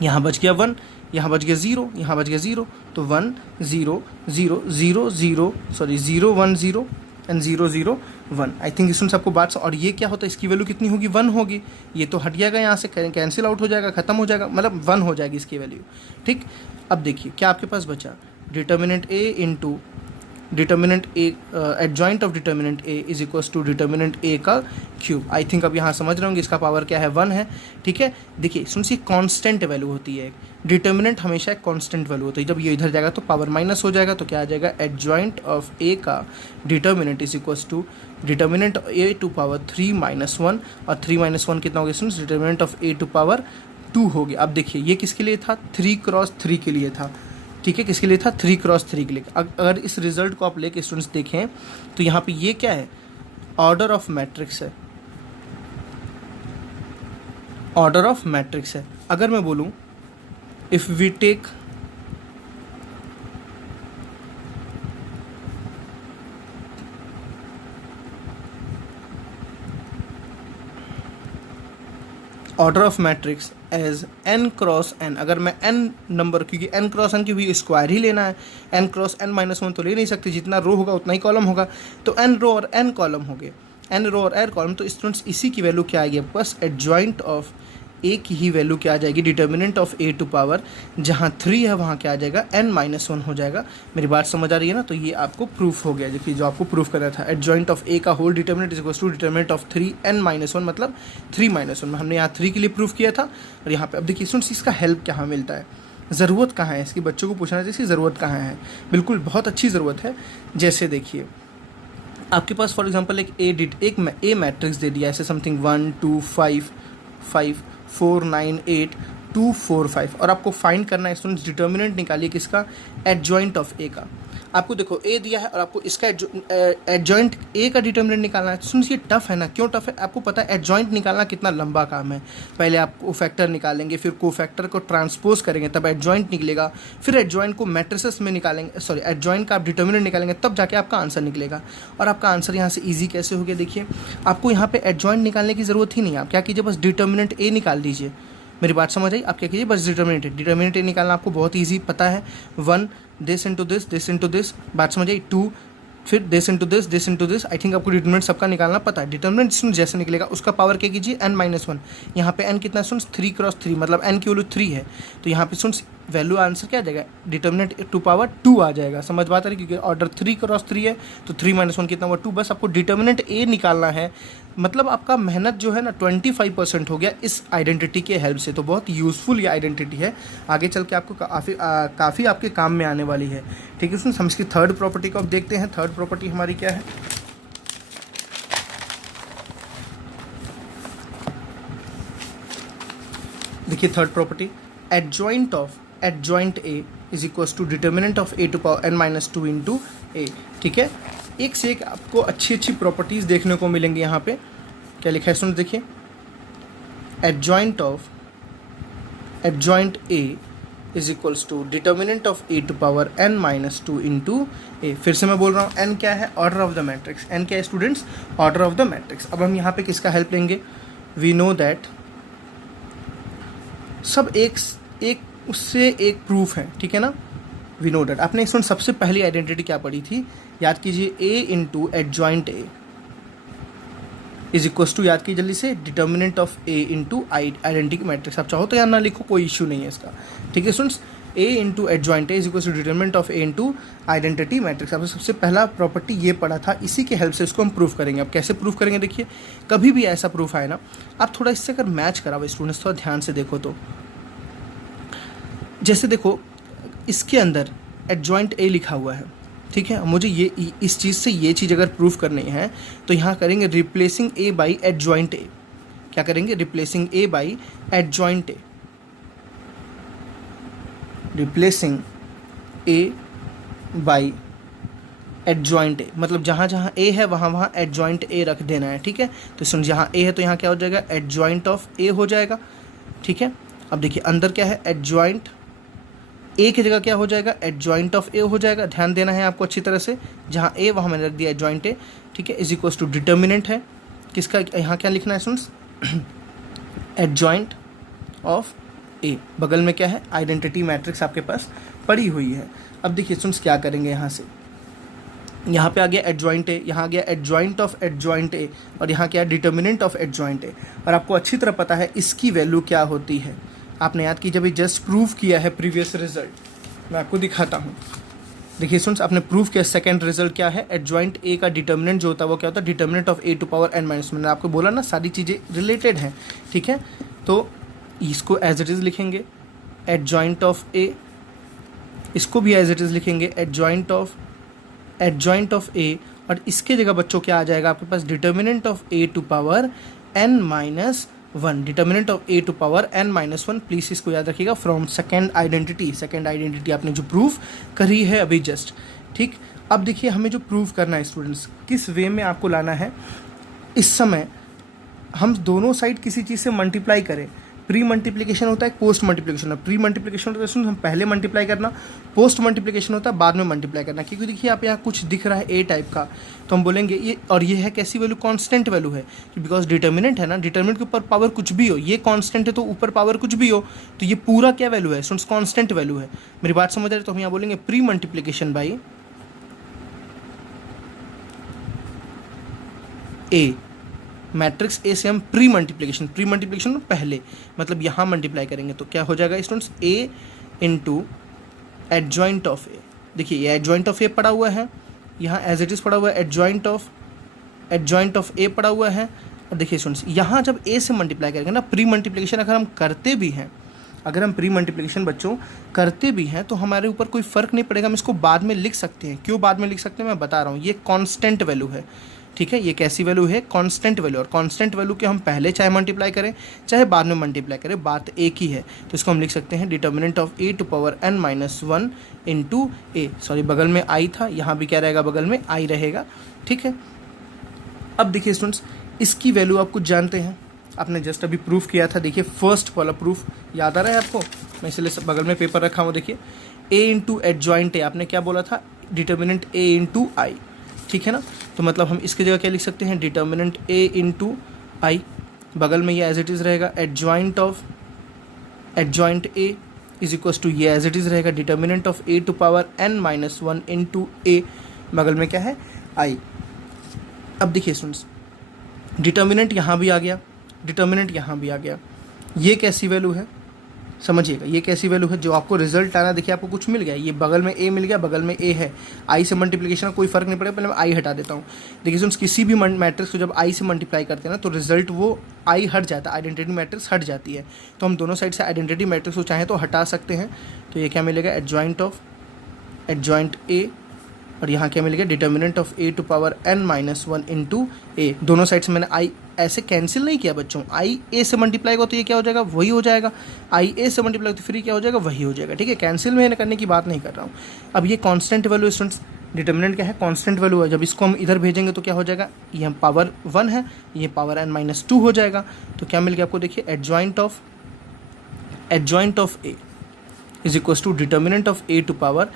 यहाँ बच गया 1, यहाँ बच गया 0, यहाँ बच गया 0, तो 1 0 0 0 0 सॉरी 0 1 0 एंड 0 0 1। आई थिंक इसमें सबको बात। और ये क्या होता है, इसकी वैल्यू कितनी होगी, 1 होगी। ये तो हट जाएगा यहाँ से, कैंसिल आउट हो जाएगा, खत्म हो जाएगा, मतलब 1 हो जाएगी इसकी वैल्यू। ठीक, अब देखिए क्या आपके पास बचा, determinant A into determinant A, adjoint of determinant A is equals to determinant A का क्यूब। आई थिंक अब यहाँ समझ रहे होंगे इसका पावर क्या है, 1 है। ठीक है, देखिए सुनिए कांस्टेंट वैल्यू होती है, डिटर्मिनेंट हमेशा एक कांस्टेंट वैल्यू होती है। जब ये इधर जाएगा तो पावर माइनस हो जाएगा, तो क्या आ जाएगा, एडजॉइंट ऑफ ए का determinant is equals to determinant A to power 3 - 1, और 3 - 1 कितना हो गया students, determinant of A to power 2 हो गया। अब देखिए ये किसके लिए था, 3 क्रॉस 3 के लिए था। ठीक है, किसके लिए था, 3 क्रॉस 3 के लिए। अगर इस रिजल्ट को आप लेके स्टूडेंट्स देखें तो यहाँ पे ये क्या है, ऑर्डर ऑफ मैट्रिक्स है, ऑर्डर ऑफ मैट्रिक्स है। अगर मैं बोलूँ if we take order of matrix as n cross n, अगर मैं n नंबर, क्योंकि n क्रॉस n की भी स्क्वायर ही लेना है, n क्रॉस n - 1 तो ले नहीं सकते, जितना रो होगा उतना ही कॉलम होगा, तो n रो और n कॉलम हो गए, n रो और n कॉलम। तो स्टूडेंट्स इसी की वैल्यू क्या आएगी, बस एडजॉइंट ऑफ ए की ही वैल्यू क्या आ जाएगी, determinant of A to power, जहाँ 3 है वहाँ क्या आ जाएगा, n - 1 हो जाएगा। मेरी बात समझ आ रही है ना। तो ये आपको प्रूफ हो गया, देखिए जो आपको प्रूफ करना था, एडजॉइंट ऑफ ए का whole determinant is equals to determinant of 3 n - 1, मतलब 3 - 1 में हमने यहाँ 3 के लिए प्रूफ किया था। और यहाँ पे अब देखिए स्टूडेंट्स इसका हेल्प कहाँ मिलता है, ज़रूरत कहाँ है इसकी, बच्चों को पूछना चाहिए इसकी ज़रूरत कहाँ है। बिल्कुल बहुत अच्छी ज़रूरत है। जैसे देखिए आपके पास फॉर एग्जांपल एक ए मैट्रिक्स दे दिया, ऐसे समथिंग 1 2 5 5 4 9 8 2 4 5, और आपको फाइंड करना है स्टूडेंट्स, डिटर्मिनेंट निकालिए किसका, एडजॉइंट ऑफ ए का। आपको देखो ए दिया है और आपको इसका एडजॉइंट ए का डिटर्मिनेंट निकालना है। सुनिए ये टफ है ना, क्यों टफ है, आपको पता है एडजॉइंट निकालना कितना लंबा काम है। पहले आप कोफैक्टर निकालेंगे, फिर कोफैक्टर को ट्रांसपोज करेंगे तब एडजॉइंट निकलेगा, फिर एडजॉइंट को मैट्रिसेस में निकालेंगे, सॉरी एडजॉइंट का आप डिटर्मिनेंट निकालेंगे तब जाके आपका आंसर निकलेगा। और आपका आंसर यहाँ से ईजी कैसे हो गया, देखिए आपको यहाँ पे एडजॉइंट निकालने की ज़रूरत ही नहीं है। आप क्या कीजिए, बस डिटर्मिनेंट ए निकाल दीजिए। मेरी बात समझ आई, आप क्या कीजिए, बस डिटर्मिनेंट ए निकालना आपको बहुत ईजी पता है। 1 दिस इंटू दिस, बात समझ आई। 2 फिर this into this. I think आपको डिटर्मिनेंट सबका निकालना पता है। डिटर्मिनेंट जैसे निकलेगा उसका पावर क्या कीजिए, n - 1। यहाँ पे n कितना सुन 3 क्रॉस 3, मतलब n की वैल्यू 3 है, तो यहाँ पे सुन वैल्यू आंसर क्या आ जाएगा, डिटर्मिनेंट टू पावर 2 आ जाएगा। समझ बात आ रही, क्योंकि ऑर्डर 3 × 3 है तो 3 - 1 कितना हुआ 2। बस आपको डिटर्मिनेंट ए निकालना है। मतलब आपका मेहनत जो है ना 25% हो गया इस आइडेंटिटी के हेल्प से। तो बहुत यूज़फुल ये आइडेंटिटी है, आगे चल के आपको काफ़ी आपके काम में आने वाली है। ठीक है, हम इसकी थर्ड प्रॉपर्टी को अब देखते हैं। थर्ड प्रॉपर्टी हमारी क्या है, देखिए third property, adjoint A is equals to determinant of A to power n-2 into A. ठीक है, एक से एक आपको अच्छी अच्छी प्रॉपर्टीज़ देखने को मिलेंगी। यहाँ पे क्या लिखा है सुन, देखिए adjoint A is equals to determinant of A to power n-2 into A. फिर से मैं बोल रहा हूँ, n क्या है, order of the matrix. n क्या है students, order of the matrix. अब हम यहाँ पे किसका हेल्प लेंगे, वी नो दैट सब एक उससे एक प्रूफ है। ठीक है ना, वी नो डैट। आपने इसमें सबसे पहली आइडेंटिटी क्या पढ़ी थी, याद कीजिए, A into adjoint A is equals to, याद कीजिए जल्दी से, determinant of A into identity matrix. आप चाहो तो यहाँ ना लिखो, कोई इशू नहीं है इसका। ठीक है students, A into adjoint A is equals to determinant of A into identity matrix. आपने सबसे पहला प्रॉपर्टी ये पढ़ा था, इसी के हेल्प से इसको हम प्रूफ करेंगे। अब कैसे प्रूफ करेंगे, देखिए कभी भी ऐसा प्रूफ आए ना, आप थोड़ा इससे अगर मैच कराओ स्टूडेंट्स, थोड़ा ध्यान से देखो तो, जैसे देखो इसके अंदर एडजॉइंट ए लिखा हुआ है। ठीक है, मुझे ये इस चीज़ से ये चीज़ अगर प्रूफ करनी है तो यहाँ करेंगे replacing A by adjoint A. क्या करेंगे, replacing A by adjoint A, replacing A by adjoint A. मतलब जहाँ जहाँ ए है वहाँ वहाँ एडजॉइंट ए रख देना है। ठीक है, तो सुन, जहाँ ए है तो यहाँ क्या हो जाएगा, एडजॉइंट ऑफ ए हो जाएगा। ठीक है, अब देखिए अंदर क्या है, एडजॉइंट ए की जगह क्या हो जाएगा, एडजॉइंट ऑफ ए हो जाएगा। ध्यान देना है आपको अच्छी तरह से, जहाँ ए वहाँ मैंने रख दिया एडजॉइंट ए। ठीक है, इज इक्वल्स टू डिटर्मिनेंट है किसका, यहाँ क्या लिखना है स्टूडेंट्स, एडजॉइंट ऑफ ए। बगल में क्या है, आइडेंटिटी मैट्रिक्स आपके पास पड़ी हुई है। अब देखिए स्टूडेंट्स क्या करेंगे, यहाँ से यहाँ पे आ गया एडजॉइंट ए, यहाँ आ गया एडजॉइंट ऑफ एडजॉइंट ए, और यहाँ क्या है, डिटर्मिनेंट ऑफ एडजॉइंट ए। और आपको अच्छी तरह पता है इसकी वैल्यू क्या होती है। आपने याद की, जब ये जस्ट प्रूव किया है प्रीवियस रिजल्ट, मैं आपको दिखाता हूँ। देखिए स्टूडेंट्स, आपने प्रूव किया सेकंड रिजल्ट क्या है, एडजॉइंट ए का डिटर्मिनेंट जो होता है वो क्या होता है, determinant of A to power n-1। मैंने आपको बोला ना सारी चीज़ें रिलेटेड हैं। ठीक है, तो इसको एज इट इज़ लिखेंगे एडजॉइंट ऑफ ए, इसको भी एज इट इज़ लिखेंगे एडजॉइंट ऑफ ए, और इसके जगह बच्चों क्या आ जाएगा आपके पास, determinant of A to power n-1, determinant of A to power n-1। Please इसको याद रखिएगा, फ्रॉम सेकेंड आइडेंटिटी आपने जो प्रूफ करी है अभी जस्ट। ठीक, अब देखिए हमें जो प्रूफ करना है स्टूडेंट्स, किस वे में आपको लाना है। इस समय हम दोनों साइड किसी चीज़ से मल्टीप्लाई करें। प्री मल्टीप्लिकेशन होता है, पोस्ट मल्टीप्लिकेशन होता है। प्री मल्टीप्लिकेशन होता है हम पहले मल्टीप्लाई करना, पोस्ट मल्टीप्लिकेशन होता है बाद में मल्टीप्लाई करना। क्योंकि देखिए आप यहाँ कुछ दिख रहा है ए टाइप का, तो हम बोलेंगे ये, और ये है कैसी वैल्यू, कांस्टेंट वैल्यू है, बिकॉज डिटर्मिनेंट है ना, डिटर्मिनेंट के ऊपर पावर कुछ भी हो, ये कांस्टेंट है तो ऊपर पावर कुछ भी हो, तो ये पूरा क्या वैल्यू है स्टूडेंट्स, कांस्टेंट वैल्यू है। मेरी बात समझ रहे, तो हम यहाँ बोलेंगे pre multiplication by A, matrix A से हम प्री मल्टीप्लिकेशन पहले, मतलब यहाँ मल्टीप्लाई करेंगे तो क्या हो जाएगा students, A into adjoint of A. देखिए ये एडजॉइंट ऑफ ए पड़ा हुआ है, यहाँ एज इट इज़ पड़ा हुआ है एडजॉइंट ऑफ ए पड़ा हुआ है। और देखिए स्टूडेंट्स, यहाँ जब ए से मल्टीप्लाई करेंगे ना, प्री मल्टीप्लिकेशन अगर हम करते भी हैं, अगर हम प्री मल्टीप्लिकेशन बच्चों करते भी हैं तो हमारे ऊपर कोई फ़र्क नहीं पड़ेगा, हम इसको बाद में लिख सकते हैं। क्यों बाद में लिख सकते हैं, मैं बता रहा हूँ, ये कांस्टेंट वैल्यू है। ठीक है, ये कैसी वैल्यू है, कांस्टेंट वैल्यू, और कांस्टेंट वैल्यू के हम पहले चाहे मल्टीप्लाई करें चाहे बाद में मल्टीप्लाई करें, बात एक ही है। तो इसको हम लिख सकते हैं determinant of A to power n-1 into A. Sorry, बगल में आई था, यहाँ भी क्या रहेगा, बगल में आई रहेगा। ठीक है, अब देखिए स्टूडेंट्स, इसकी वैल्यू आप कुछ जानते हैं, आपने जस्ट अभी प्रूफ किया था। देखिए फर्स्ट वाला प्रूफ याद आ रहा है आपको, मैं इसलिए बगल में पेपर रखा हूँ। देखिए ए इंटू एडजॉइंट ए, आपने क्या बोला था, डिटर्मिनेंट ए इंटू आई। ठीक है ना, तो मतलब हम इसकी जगह क्या लिख सकते हैं, डिटर्मिनेंट ए इंटू आई, बगल में ये एज इट इज़ रहेगा adjoint A is equals to, ये एज इट इज़ रहेगा determinant of A to power n-1 into A, बगल में क्या है, आई। अब देखिए स्टूडेंट्स, डिटर्मिनेंट यहाँ भी आ गया, डिटर्मिनेंट यहाँ भी आ गया। ये कैसी वैल्यू है, समझिएगा ये कैसी वैल्यू है जो आपको रिजल्ट आना, देखिए आपको कुछ मिल गया, ये बगल में ए मिल गया, बगल में ए है, आई से मल्टीप्लिकेशन का कोई फर्क नहीं पड़ेगा, पहले मैं आई हटा देता हूँ। देखिए सुन, किसी भी मैट्रिक्स को जब आई से मल्टीप्लाई करते हैं ना तो रिजल्ट वो आई हट जाता है, आइडेंटिटी मैट्रिक्स हट जाती है। तो हम दोनों साइड से आइडेंटिटी मैट्रिक्स को चाहें तो हटा सकते हैं। तो ये क्या मिलेगा, एडजॉइंट ए, और यहाँ क्या मिलेगा, determinant of A to power n minus one into A. दोनों साइड से मैंने आई ऐसे कैंसिल नहीं किया बच्चों, आई ए से मल्टीप्लाई हो तो ये क्या हो जाएगा, वही हो जाएगा, आई ए से मल्टीप्लाई तो फिर क्या हो जाएगा, वही हो जाएगा। ठीक है, कैंसिल में करने की बात नहीं कर रहा हूँ। अब ये कांस्टेंट वैल्यू स्टूडेंट्स, डिटर्मिनेंट क्या है, कांस्टेंट वैल्यू है, जब इसको हम इधर भेजेंगे तो क्या हो जाएगा, ये हम पावर 1 है, ये पावर n माइनस 2 हो जाएगा। तो क्या मिल गया आपको, देखिए adjoint of A is equals to determinant of A to power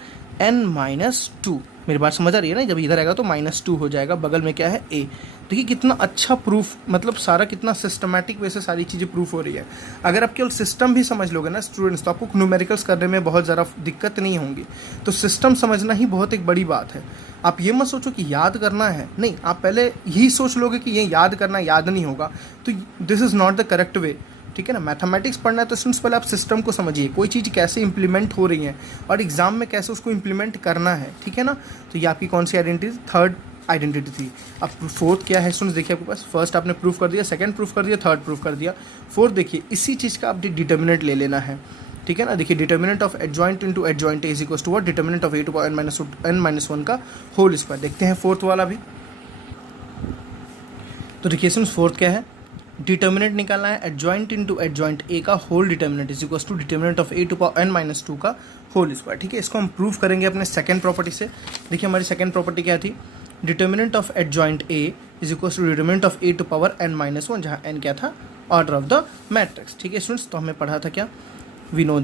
n minus 2। मेरी बात समझ आ रही है ना, जब इधर आएगा तो -2 हो जाएगा, बगल में क्या है a। देखिए कितना अच्छा प्रूफ, मतलब सारा कितना सिस्टमैटिक वे से सारी चीज़ें प्रूफ हो रही है। अगर आप केवल सिस्टम भी समझ लोगे ना स्टूडेंट्स तो आपको न्यूमेरिकल्स करने में बहुत ज़्यादा दिक्कत नहीं होंगी। तो सिस्टम समझना ही बहुत एक बड़ी बात है। आप ये मत सोचो कि याद करना है, नहीं, आप पहले यही सोच लोगे कि ये याद करना, याद नहीं होगा, तो this is not the correct way. ठीक है ना, मैथमेटिक्स पढ़ना है तो स्टूडेंट्स पहले आप सिस्टम को समझिए, कोई चीज़ कैसे इंप्लीमेंट हो रही है और एग्जाम में कैसे उसको इंप्लीमेंट करना है। ठीक है ना, तो ये आपकी कौन सी आइडेंटिटी, थर्ड आइडेंटिटी थी। अब फोर्थ क्या है स्टूडेंट्स, देखिए आपके पास फर्स्ट आपने प्रूफ कर दिया, सेकंड प्रूफ कर दिया, थर्ड प्रूफ कर दिया, फोर्थ देखिए इसी चीज़ का आप डिटर्मिनेंट ले लेना है। ठीक है ना, देखिए determinant of adjoint into adjoint is equals to what, determinant of A to power n minus 1 का होल स्क्वायर। देखते हैं फोर्थ वाला भी। तो देखिए स्टूडेंट्स फोर्थ क्या है, डिटर्मिनेंट निकालना है, एडजॉइंट इंटू एडजॉइंट ए का whole determinant is equals to determinant of A to power n minus 2 का होल स्क्वायर। ठीक है, इसको हम प्रूव करेंगे अपने सेकंड प्रॉपर्टी से। देखिए हमारी सेकंड प्रॉपर्टी क्या थी, determinant of adjoint A is equals to determinant of A to power n minus 1, जहाँ n क्या था, ऑर्डर ऑफ द मैट्रिक्स। ठीक है स्टूडेंट्स, तो हमें पढ़ा था क्या, we know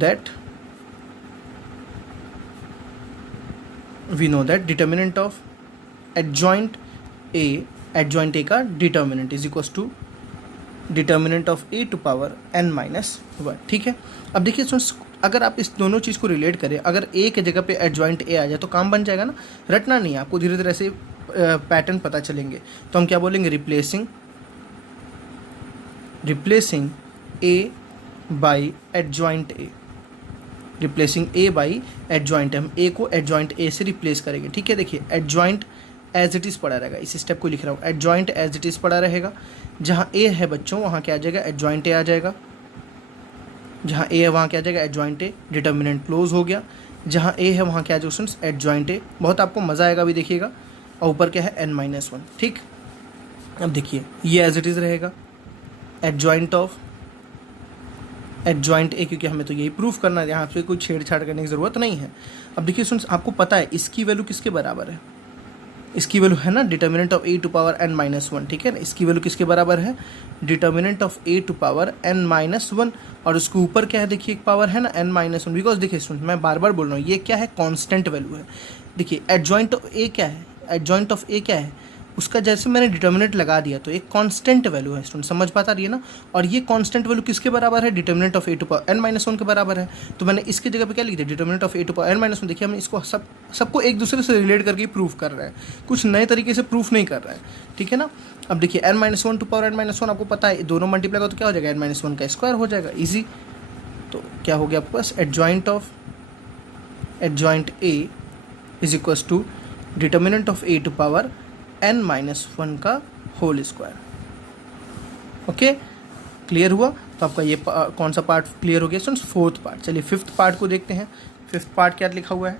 that determinant of adjoint A का determinant is equals to determinant of A to power n minus 1। ठीक है, अब देखिए स्टूडेंट्स, अगर आप इस दोनों चीज़ को रिलेट करें, अगर ए के जगह पे एडजॉइंट ए आ जाए तो काम बन जाएगा ना, रटना नहीं है आपको, धीरे धीरे ऐसे पैटर्न पता चलेंगे। तो हम क्या बोलेंगे, replacing A by adjoint A, replacing A by adjoint, हम ए को एडजॉइंट ए से रिप्लेस करेंगे। ठीक है, देखिए एडजॉइंट एज इट इज़ पड़ा रहेगा, इस स्टेप को लिख रहा हूँ, एडजॉइंट एज इट इज़ पड़ा रहेगा, जहाँ ए है बच्चों वहाँ क्या आ जाएगा, एडजॉइंट ए आ जाएगा, जहाँ ए है वहाँ क्या आ जाएगा, एडजॉइंट ए, डिटर्मिनेंट क्लोज हो गया, जहाँ ए है वहाँ क्या आ जाएगा एडजॉइंट ए। बहुत आपको मज़ा आएगा अभी देखिएगा, और ऊपर क्या है n माइनस 1। ठीक, अब देखिए ये एज इट इज़ रहेगा, एडजॉइंट ऑफ एडजॉइंट ए, क्योंकि हमें तो यही प्रूफ करना है, यहाँ पे कोई छेड़छाड़ करने की ज़रूरत नहीं है। अब देखिए सुन, आपको पता है इसकी वैल्यू किसके बराबर है, इसकी वैल्यू है ना determinant of A to power n minus 1। ठीक है ना, इसकी वैल्यू किसके बराबर है, determinant of A to power n minus 1, और उसके ऊपर क्या है, देखिए एक पावर है ना n माइनस 1, बिकॉज देखिए सुन, मैं बार बार बोल रहा हूँ ये क्या है, कांस्टेंट वैल्यू है। देखिए एडजॉइंट ऑफ ए क्या है, एडजॉइंट ऑफ ए क्या है, उसका जैसे मैंने डिटर्मिनेंट लगा दिया तो एक कांस्टेंट वैल्यू है स्टूडेंट, समझ पाता रही है ना। और ये कांस्टेंट वैल्यू किसके बराबर है, determinant of A to power n minus 1 के बराबर है। तो मैंने इसकी जगह पे क्या लिख दिया, determinant of A to power n minus 1। देखिए हम इसको सबको एक दूसरे से रिलेट करके प्रूफ कर रहे हैं, कुछ नए तरीके से प्रूफ नहीं कर रहे हैं। ठीक है ना, अब देखिए n minus 1 to power n minus 1 आपको पता है, दोनों मल्टीप्लाई का तो क्या हो जाएगा, n माइनस 1 का स्क्वायर हो जाएगा, ईजी। तो क्या हो गया आपके पास, adjoint A is equals to determinant of A to power n minus 1 का होल स्क्वायर। ओके, क्लियर हुआ। तो आपका ये कौन सा पार्ट क्लियर हो गया स्टूडेंट्स, फोर्थ पार्ट। चलिए फिफ्थ पार्ट को देखते हैं, फिफ्थ पार्ट क्या लिखा हुआ है।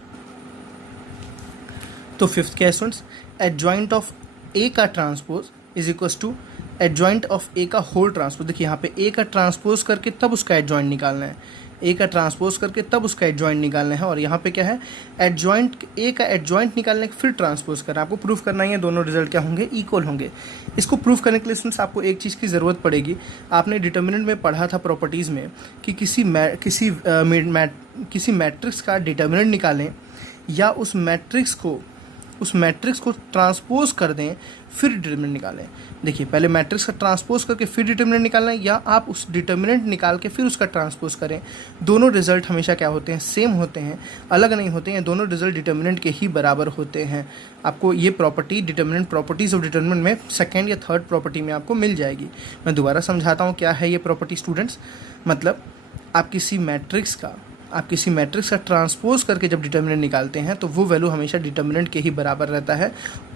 तो फिफ्थ क्या है स्टूडेंट्स, एडजॉइंट ऑफ ए का transpose is equals to adjoint of A का होल ट्रांसपोज। देखिए यहाँ पे ए का ट्रांसपोज करके तब उसका एडजॉइंट निकालना है, ए का ट्रांसपोज करके तब उसका एडजॉइंट निकालना है, और यहाँ पे क्या है, एडजॉइंट ए का एडजॉइंट निकालने के फिर ट्रांसपोज करना। आपको प्रूफ करना ही है, दोनों रिजल्ट क्या होंगे, इक्वल होंगे। इसको प्रूफ करने के लिए स्टूडेंट्स आपको एक चीज़ की ज़रूरत पड़ेगी। आपने डिटर्मिनेंट में पढ़ा था प्रॉपर्टीज़ में कि किसी मैट्रिक्स का डिटर्मिनेंट निकालें या उस मैट्रिक्स को ट्रांसपोज कर दें फिर डिटर्मिनेंट निकालें। देखिए पहले मैट्रिक्स का ट्रांसपोज करके फिर डिटर्मिनेंट निकालना है, या आप उस डिटर्मिनेंट निकाल के फिर उसका ट्रांसपोज करें। दोनों रिजल्ट हमेशा क्या होते हैं, सेम होते हैं, अलग नहीं होते हैं। दोनों रिजल्ट डिटर्मिनेंट के ही बराबर होते हैं। आपको ये property determinant, properties of determinant में सेकेंड या थर्ड प्रॉपर्टी में आपको मिल जाएगी। मैं दोबारा समझाता हूँ क्या है ये प्रॉपर्टी स्टूडेंट्स। मतलब आप किसी मैट्रिक्स का ट्रांसपोज करके जब डिटर्मिनेंट निकालते हैं तो वो वैल्यू हमेशा डिटर्मिनेंट के ही बराबर रहता है।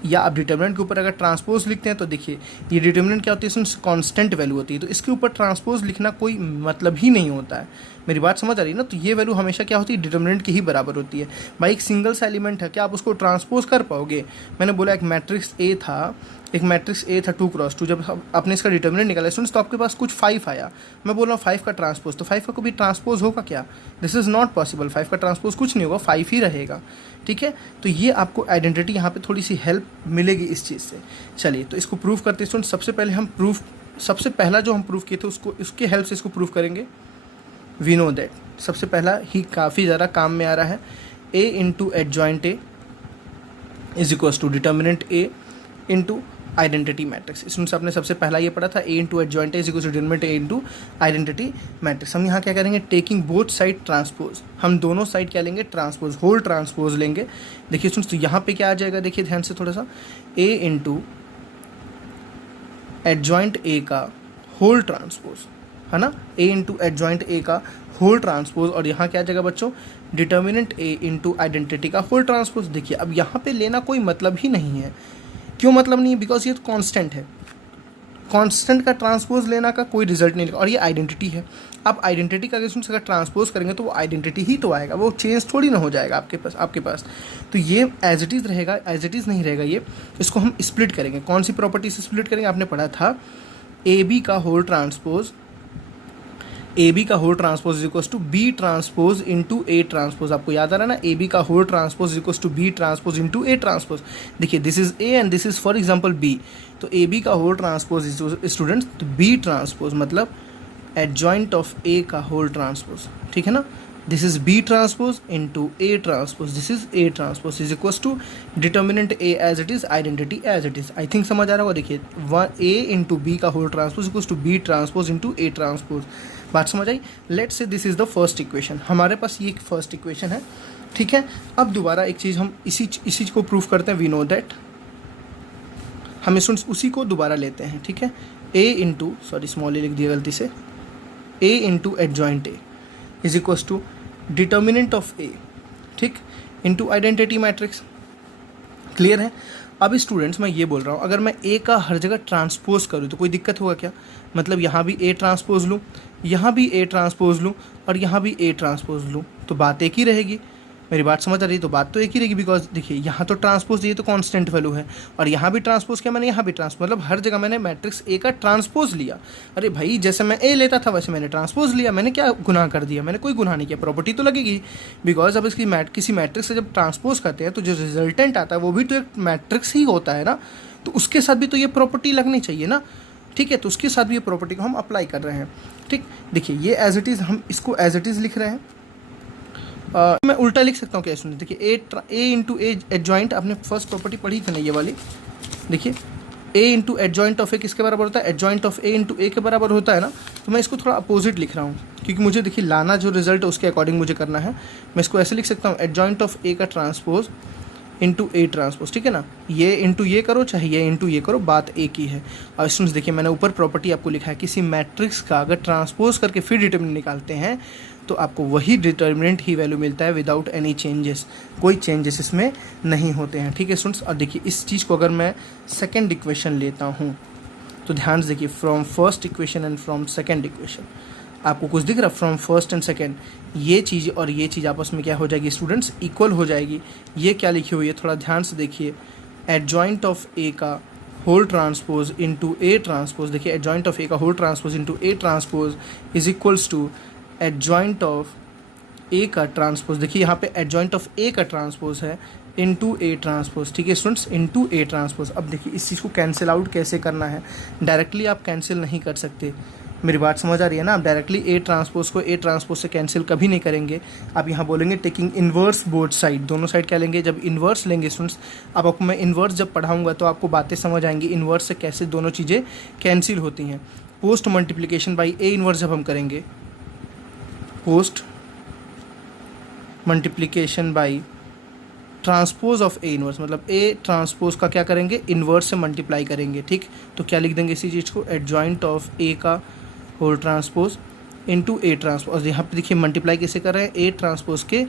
या आप डिटर्मिनेंट के ऊपर अगर ट्रांसपोज लिखते हैं तो देखिए ये डिटर्मिनेंट क्या होती है, इसमें कांस्टेंट वैल्यू होती है, तो इसके ऊपर ट्रांसपोज लिखना कोई मतलब ही नहीं होता है। मेरी बात समझ आ रही है ना? तो ये वैल्यू हमेशा क्या होती है, डिटर्मिनेंट की ही बराबर होती है। भाई एक सिंगल सा एलिमेंट है, क्या आप उसको ट्रांसपोज कर पाओगे? मैंने बोला एक मैट्रिक्स ए था 2x2, जब आपने इसका डिटर्मिनेंट निकाला स्टूडेंट्स तो आपके पास कुछ 5 आया। मैं बोल रहा हूँ 5 का ट्रांसपोज, तो 5 का कभी ट्रांसपोज होगा क्या? This is not possible. 5 का ट्रांसपोज कुछ नहीं होगा, 5 ही रहेगा। ठीक है, तो ये आपको आइडेंटिटी यहाँ पे थोड़ी सी हेल्प मिलेगी इस चीज़ से। चलिए तो इसको प्रूव करते हैं स्टूडेंट। सबसे पहला जो हम प्रूव किए थे उसके हेल्प से इसको प्रूव करेंगे। वी नो दैट सबसे पहला ही काफ़ी ज़्यादा काम में आ रहा है। a into adjoint A is equals to determinant a into identity matrix. इसमें से आपने सबसे पहला ये पढ़ा था, a into adjoint A is equals to determinant a into identity matrix. हम यहाँ क्या करेंगे, टेकिंग बोथ साइड ट्रांसपोज। हम दोनों साइड क्या लेंगे, ट्रांसपोज, होल ट्रांसपोज लेंगे। देखिए सुन, तो यहाँ पे क्या आ जाएगा, देखिए ध्यान से थोड़ा सा, a इंटू एडजॉइंट ए का होल ट्रांसपोज, है ना, a इंटू एडजॉइंट ए का होल ट्रांसपोज, और यहाँ क्या आ जाएगा बच्चों, डिटर्मिनेंट a इंटू आइडेंटिटी का होल ट्रांसपोज। देखिए अब यहाँ पे लेना कोई मतलब ही नहीं है। क्यों मतलब नहीं है? बिकॉज ये कांस्टेंट है। कांस्टेंट का ट्रांसपोज लेना का कोई रिजल्ट नहीं, और ये आइडेंटिटी है। आप आइडेंटिटी का अगर ट्रांसपोज करेंगे तो वो आइडेंटिटी ही तो आएगा, वो चेंज थोड़ी ना हो जाएगा आपके पास। तो ये एज इट इज़ रहेगा, एज इट इज़ नहीं रहेगा ये। इसको हम स्प्लिट करेंगे। कौन सी प्रॉपर्टी से स्प्लिट करेंगे? आपने पढ़ा था ए बी का whole transpose is equals to B transpose into A transpose. आपको याद आ रहा है ना, ए बी का whole transpose is equals to B transpose into A transpose. देखिए this is A and this is for example B, तो A B का होल ट्रांसपोज स्टूडेंट्स, तो बी ट्रांसपोज मतलब एडजॉइंट ऑफ ए का whole transpose. ठीक है ना, this is B transpose into A transpose, this is A transpose is equals to determinant A as it is, identity as it is. I think समझ आ रहा होगा। देखिए ए इंटू बी का whole transpose equals to B transpose into A transpose. बात समझ आई? Let's say this is the first equation. हमारे पास ये एक फर्स्ट इक्वेशन है। ठीक है, अब दोबारा एक चीज़ हम इसी चीज़ को प्रूव करते हैं। वी नो दैट हम उसी को दोबारा लेते हैं। ठीक है, A into, sorry small A लिख दिया गलती से, A into adjoint A is equals to determinant of A, ठीक, इंटू आइडेंटिटी मैट्रिक्स। क्लियर है? अब स्टूडेंट्स मैं ये बोल रहा हूँ, अगर मैं ए का हर जगह ट्रांसपोज करूँ तो कोई दिक्कत होगा क्या? मतलब यहाँ भी ए ट्रांसपोज लूँ, यहाँ भी ए ट्रांसपोज लूँ और यहाँ भी ए ट्रांसपोज लूँ, तो बात एक ही रहेगी। मेरी बात समझ आ रही है? तो बात तो एक ही रहेगी, बिकॉज देखिए यहाँ तो ट्रांसपोज, ये तो कांस्टेंट वैल्यू है, और यहाँ भी ट्रांसपोज किया मैंने, यहाँ भी ट्रांसपोज, मतलब हर जगह मैंने मैट्रिक्स ए का ट्रांसपोज लिया। अरे भाई जैसे मैं ए लेता था वैसे मैंने ट्रांसपोज लिया, मैंने क्या गुनाह कर दिया? मैंने कोई गुनाह नहीं किया, प्रॉपर्टी तो लगेगी। बिकॉज अब इसकी किसी मैट्रिक्स से जब ट्रांसपोज करते हैं तो जो रिजल्टेंट आता है वो भी तो एक मैट्रिक्स ही होता है ना, तो उसके साथ भी तो ये प्रॉपर्टी लगनी चाहिए ना। ठीक है, तो उसके साथ भी ये प्रॉपर्टी को हम अप्लाई कर रहे हैं। ठीक, देखिए ये एज इट इज़, हम इसको एज इट इज़ लिख रहे हैं। मैं उल्टा लिख सकता हूँ क्या? सुनिए, देखिए ए इंटू ए एडजॉइंट, आपने फर्स्ट प्रॉपर्टी पढ़ी थी ना ये वाली। देखिए A into adjoint of A किसके बराबर होता है? एडजॉइंट ऑफ ए इंटू ए के बराबर होता है ना। तो मैं इसको थोड़ा अपोजिट लिख रहा हूँ, क्योंकि मुझे देखिए लाना जो रिजल्ट है उसके अकॉर्डिंग मुझे करना है। मैं इसको ऐसे लिख सकता हूँ, एडजॉइंट ऑफ ए का ट्रांसपोज इंटू ए ट्रांसपोज। ठीक है ना, ये इंटू ये करो चाहे ये इंटू ये करो, बात एक ही है। और स्टूडेंट्स देखिए मैंने ऊपर प्रॉपर्टी आपको लिखा है, किसी मैट्रिक्स का अगर ट्रांसपोज करके फिर डिटर्मिनेंट निकालते हैं तो आपको वही डिटर्मिनेंट ही वैल्यू मिलता है विदाउट एनी चेंजेस, कोई चेंजेस इसमें नहीं होते हैं। ठीक है स्टूडेंट्स, और देखिए इस चीज़ को अगर मैं सेकेंड इक्वेशन लेता हूँ तो ध्यान से देखिए, from first equation and from second equation, आपको कुछ दिख रहा है? फ्रॉम फर्स्ट एंड सेकेंड, ये चीज़ और ये चीज़ आपस में क्या हो जाएगी स्टूडेंट्स? इक्वल हो जाएगी। ये क्या लिखी हुई है, थोड़ा ध्यान से देखिए, एडजॉइंट ऑफ ए का whole transpose into A transpose. देखिए एडजॉइंट ऑफ ए का whole transpose into A transpose is equals to adjoint of A का ट्रांसपोज। देखिए यहाँ पे एडजॉइंट ऑफ ए का ट्रांसपोज है इंटू ए ट्रांसपोज। ठीक है स्टूडेंट्स, इंटू ए ट्रांसपोज। अब देखिए इस चीज़ को कैंसिल आउट कैसे करना है, डायरेक्टली आप कैंसिल नहीं कर सकते। मेरी बात समझ आ रही है ना? आप डायरेक्टली ए ट्रांसपोज को ए ट्रांसपोज से कैंसिल कभी नहीं करेंगे। आप यहाँ बोलेंगे टेकिंग इन्वर्स बोथ साइड, दोनों साइड क्या लेंगे? जब इन्वर्स लेंगे स्टूडेंट्स, अब आपको मैं इन्वर्स जब पढ़ाऊँगा तो आपको बातें समझ आएंगी इन्वर्स से कैसे दोनों चीज़ें कैंसिल होती हैं। Post multiplication by A inverse जब हम करेंगे, post multiplication by transpose of A inverse, मतलब ए ट्रांसपोज का क्या करेंगे? इन्वर्स से मल्टीप्लाई करेंगे। ठीक, तो क्या लिख देंगे इसी चीज़ को? एडजॉइंट ऑफ ए का whole transpose into A transpose, यहाँ पे देखिए मल्टीप्लाई कैसे कर रहे हैं, ए ट्रांसपोज के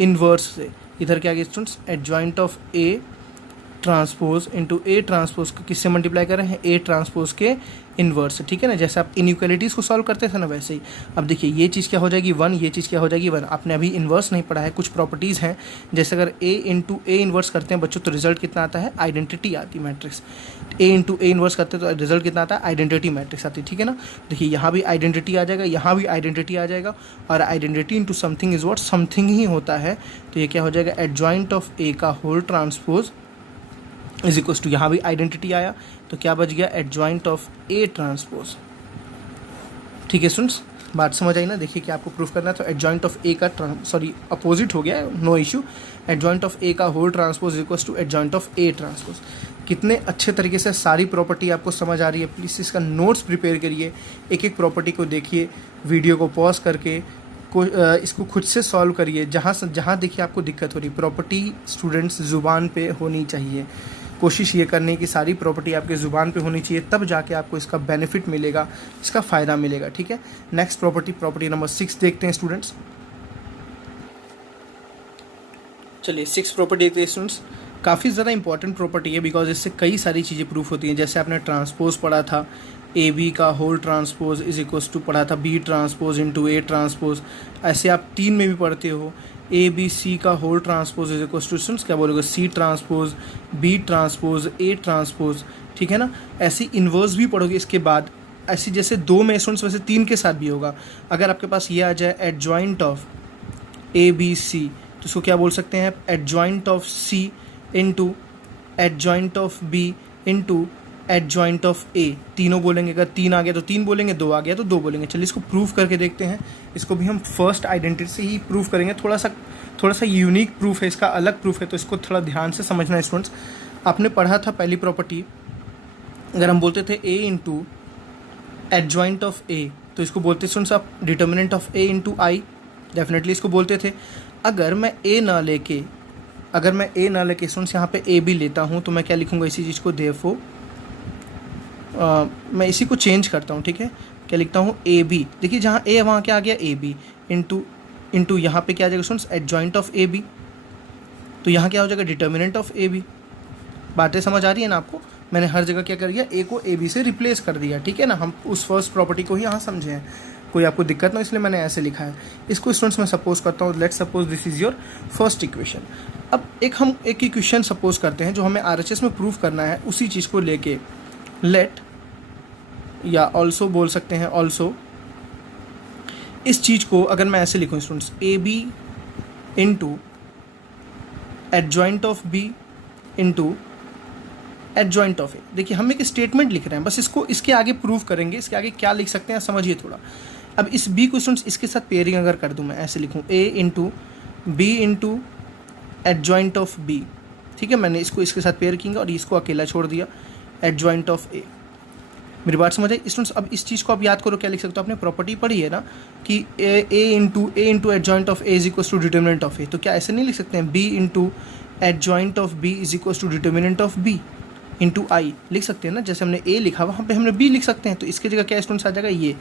इन्वर्स से। इधर क्या आ गया students, adjoint of A transpose into A transpose को किससे मल्टीप्लाई कर रहे हैं, ए ट्रांसपोज के इन्वर्स, ठीक है ना। जैसे आप इनइक्वालिटीज़ को सॉल्व करते थे ना, वैसे ही अब देखिए ये चीज़ क्या हो जाएगी 1, ये चीज़ क्या हो जाएगी 1। आपने अभी इन्वर्स नहीं पढ़ा है, कुछ प्रॉपर्टीज़ हैं, जैसे अगर ए इंटू ए इन्वर्स करते हैं बच्चों तो रिजल्ट कितना आता है, आइडेंटिटी आती है matrix. A into A inverse करते हैं तो रिजल्ट कितना आता है, आइडेंटिटी मैट्रिक्स आती है, ठीक है ना। देखिए यहाँ भी आइडेंटिटी आ जाएगा, यहाँ भी आइडेंटिटी आ जाएगा, और identity into something is what, something ही होता है। तो ये क्या हो जाएगा, एडजॉइंट ऑफ ए का whole transpose is equals to, यहाँ भी आइडेंटिटी आया तो क्या बच गया, एडजॉइंट ऑफ ए ट्रांसपोज। ठीक है स्टूडेंट्स, बात समझ आई ना। देखिए क्या आपको प्रूफ करना है, तो एडजॉइंट ऑफ ए का अपोजिट हो गया, no issue. Adjoint of A का whole transpose is equals to adjoint of A transpose. कितने अच्छे तरीके से सारी प्रॉपर्टी आपको समझ आ रही है। प्लीज़ इसका नोट्स प्रिपेयर करिए, एक एक प्रॉपर्टी को देखिए, वीडियो को पॉज करके इसको खुद से सॉल्व करिए। जहाँ देखिए आपको दिक्कत हो रही, प्रॉपर्टी स्टूडेंट्स ज़ुबान पे होनी चाहिए। कोशिश ये करनी है कि सारी प्रॉपर्टी आपके ज़ुबान पे होनी चाहिए, तब जाके आपको इसका बेनिफिट मिलेगा, इसका फ़ायदा मिलेगा, ठीक है। नेक्स्ट प्रॉपर्टी नंबर 6 देखते हैं स्टूडेंट्स। चलिए 6 प्रॉपर्टी देखते हैं स्टूडेंट्स। काफ़ी ज़्यादा इंपॉर्टेंट प्रॉपर्टी है, बिकॉज इससे कई सारी चीज़ें प्रूफ होती हैं। जैसे आपने ट्रांसपोज पढ़ा था, ए बी का whole transpose is equals to पढ़ा था B transpose into A transpose. ऐसे आप 3 में भी पढ़ते हो, ए बी सी का whole transpose is equals to students क्या बोलोगे, C transpose B transpose A transpose, ठीक है ना। ऐसी इन्वर्स भी पढ़ोगे इसके बाद, ऐसी जैसे 2 में स्टूडेंट्स वैसे 3 के साथ भी होगा। अगर आपके पास ये आ जाए adjoint of A B C, तो इसको क्या बोल सकते हैं, adjoint of C into adjoint of B into adjoint of A. तीनों बोलेंगे, अगर 3 आ गया तो 3 बोलेंगे, 2 आ गया तो 2 बोलेंगे। चलिए इसको प्रूफ करके देखते हैं। इसको भी हम फर्स्ट आइडेंटिटी से ही प्रूफ करेंगे। थोड़ा सा यूनिक प्रूफ है, इसका अलग प्रूफ है, तो इसको थोड़ा ध्यान से समझना है स्टूडेंट्स। आपने पढ़ा था पहली प्रॉपर्टी, अगर हम बोलते थे ए इंटू एडजॉइंट ऑफ ए, तो इसको बोलते स्टूडेंट्स आप determinant of A into I, definitely इसको बोलते थे। अगर मैं ए ना लेके स्टूडेंट्स यहाँ पे ए भी लेता हूँ, तो मैं क्या लिखूँगा इसी चीज़ को, देयरफॉर मैं इसी को चेंज करता हूँ, ठीक है। क्या लिखता हूँ, ए बी। देखिए जहाँ ए है वहाँ क्या आ गया, ए बी इंटू यहाँ पे क्या आ जाएगा students, adjoint of A B. तो यहाँ क्या हो जाएगा, डिटर्मिनेंट ऑफ ए बी। बातें समझ आ रही है ना आपको। मैंने हर जगह क्या कर दिया, ए को ए बी से रिप्लेस कर दिया, ठीक है ना। हम उस फर्स्ट प्रॉपर्टी को ही यहाँ समझे हैं, कोई आपको दिक्कत ना, इसलिए मैंने ऐसे लिखा है। इसको स्टूडेंट्स मैं सपोज करता हूँ, let's suppose this is your first equation. अब हम एक इक्वेशन सपोज करते हैं जो हमें RHS में प्रूफ करना है, उसी चीज़ को लेके लेट, या ऑल्सो बोल सकते हैं, ऑल्सो इस चीज़ को अगर मैं ऐसे लिखूँ students, A B into adjoint of B into adjoint of A. देखिए हम एक स्टेटमेंट लिख रहे हैं, बस इसको इसके आगे प्रूव करेंगे। इसके आगे क्या लिख सकते हैं समझिए थोड़ा। अब इस बी को स्टूडेंट्स इसके साथ पेयरिंग अगर कर दूं, मैं ऐसे लिखूं, A into B into adjoint of B, ठीक है। मैंने इसको इसके साथ पेयर किया और इसको अकेला छोड़ दिया, एडजॉइंट ऑफ ए। मेरी बात समझ आई स्टूडेंट्स। अब इस चीज़ को आप याद करो, क्या लिख सकते हो, आपने प्रॉपर्टी पढ़ी है ना कि A into adjoint of A is equals to determinant of A. तो क्या ऐसे नहीं लिख सकते हैं, B into adjoint of B is equals to determinant of B into I, लिख सकते हैं ना। जैसे हमने ए लिखा वहाँ पे हमने बी लिख सकते हैं। तो इसकी जगह क्या स्टूडेंट्स आ जाएगा, ये,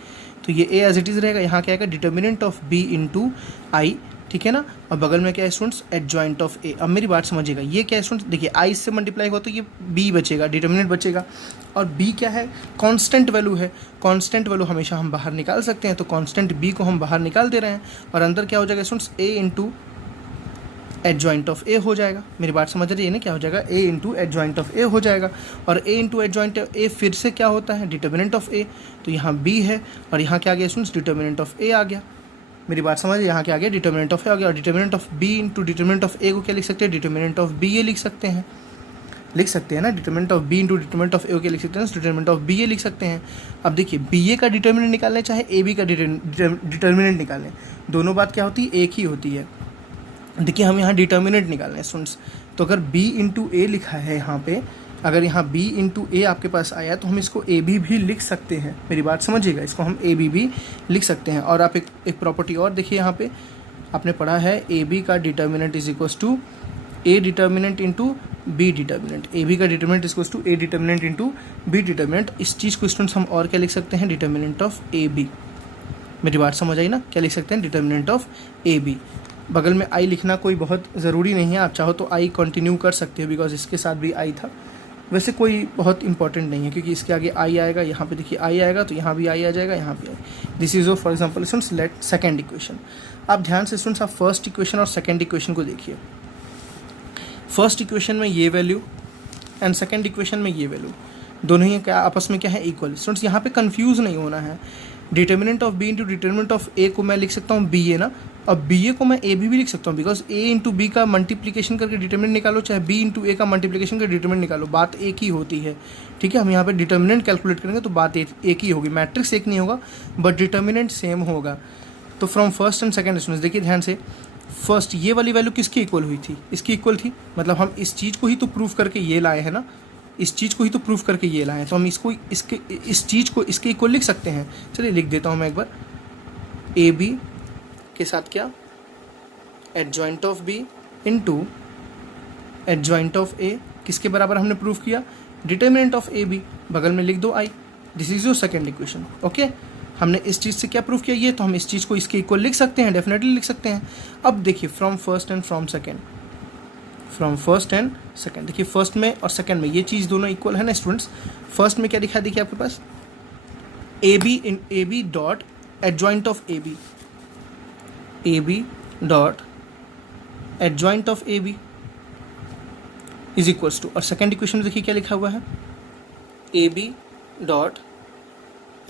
तो ये ए एज इट इज़ रहेगा। यहाँ क्या आएगा, डिटर्मिनेंट ऑफ बी इंटू आई, ठीक है ना। और बगल में क्या है स्टूडेंट्स, एडजॉइंट ऑफ ए। अब मेरी बात समझिएगा, ये क्या है स्टूडेंट्स, देखिए आई से मल्टीप्लाई हुआ तो ये बी बचेगा, डिटर्मिनेंट बचेगा। और बी क्या है, कांस्टेंट वैल्यू है। कांस्टेंट वैल्यू हमेशा हम बाहर निकाल सकते हैं, तो कांस्टेंट बी को हम बाहर निकाल दे रहे हैं। और अंदर क्या हो जाएगा students, A into adjoint of A हो जाएगा। मेरी बात समझ रही है ना, क्या हो जाएगा, ए इंटू एडजॉइंट ऑफ ए हो जाएगा। और ए इंटू एडजॉइंट ऑफ ए फिर से क्या होता है, डिटर्मिनेंट ऑफ ए। तो यहाँ बी है और यहाँ क्या आ गया स्टूडेंट्स, डिटर्मिनेंट ऑफ ए आ गया। मेरी बात समझ, यहाँ क्या आ गया, डिटर्मिनेंट ऑफ ए आ गया। और determinant of B into determinant of A को क्या लिख सकते हैं, डिटर्मिनेंट ऑफ बी ए लिख सकते हैं ना। Determinant of B into determinant of A के लिख सकते हैं, डिटर्मिनेंट ऑफ बी ए लिख सकते हैं। अब देखिए बी ए का डिटर्मिनेंट निकालने चाहे ए बी का डिटर्मिनेंट निकालें, दोनों बात क्या होती है, एक ही होती है। देखिए हम यहाँ डिटर्मिनेंट निकालने हैं स्टूडेंट्स, तो अगर b इंटू ए लिखा है यहाँ पे, अगर यहाँ b इंटू ए आपके पास आया तो हम इसको ए बी भी लिख सकते हैं। मेरी बात समझिएगा, इसको हम ए बी भी लिख सकते हैं। और आप एक प्रॉपर्टी और देखिए, यहाँ पे आपने पढ़ा है ए बी का determinant is equals to A determinant into B determinant. A B का determinant is equals to A determinant into B determinant. इस चीज़ को स्टूडेंट्स हम और क्या लिख सकते हैं, डिटर्मिनेंट ऑफ ए बी। मेरी बात समझ आई ना? क्या लिख सकते हैं? Determinant of A B. बगल में आई लिखना कोई बहुत ज़रूरी नहीं है, आप चाहो तो आई कंटिन्यू कर सकते हो बिकॉज इसके साथ भी आई था। वैसे कोई बहुत इंपॉर्टेंट नहीं है क्योंकि इसके आगे आई आएगा, यहाँ पे देखिए आई आएगा तो यहाँ भी आई आ जाएगा, यहाँ भी I. This is for example students let second equation. आप ध्यान से स्टूडेंट्स आप फर्स्ट इक्वेशन और सेकेंड इक्वेशन को देखिए। फर्स्ट इक्वेशन में ये वैल्यू एंड सेकेंड इक्वेशन में ये वैल्यू, दोनों ही क्या आपस में क्या है? इक्वल। स्टूडेंट्स यहाँ पे कंफ्यूज नहीं होना है। Determinant of B into determinant of A को मैं लिख सकता हूँ बी ए ना, और बी ए को मैं ए भी लिख सकता हूँ बिकॉज ए इंटू बी का मल्टीप्लिकेशन करके डिटर्मिनेंट निकालो, चाहे बी इंटू ए का मल्टीप्लिकेशन करके डिटर्मिनेंट निकालो, बात एक ही होती है। ठीक है, हम यहाँ पे डिटर्मिनेंट कैलकुलेट करेंगे तो बात एक ही होगी, मैट्रिक्स एक नहीं होगा बट डिटर्मिनेंट सेम होगा। तो from first and second students देखिए ध्यान से, फर्स्ट ये वाली वैल्यू किसकी इक्वल हुई थी? इसकी इक्वल थी, मतलब हम इस चीज़ को ही तो प्रूफ करके ये लाए हैं ना, इस चीज़ को ही तो प्रूफ करके ये लाए हैं, तो हम इसको इस चीज़ को इसके इक्वल लिख सकते हैं। चलिए लिख देता हूँ मैं एक बार, ए बी के साथ क्या? Adjoint of B into adjoint of A, किसके बराबर हमने प्रूफ किया? डिटर्मिनेंट ऑफ ए बी, बगल में लिख दो I. This is your second equation. Okay, हमने इस चीज़ से क्या प्रूफ किया? ये, तो हम इस चीज़ को इसके इक्वल लिख सकते हैं, डेफिनेटली लिख सकते हैं। अब देखिए from first and from second, from first and second, देखिए फर्स्ट में और सेकेंड में ये चीज़ दोनों इक्वल है ना स्टूडेंट्स। फर्स्ट में क्या दिखा? देखिए आपके पास A B dot adjoint of A B dot adjoint of A B is equals to, और सेकेंड इक्वेशन में देखिए क्या लिखा हुआ है? A B dot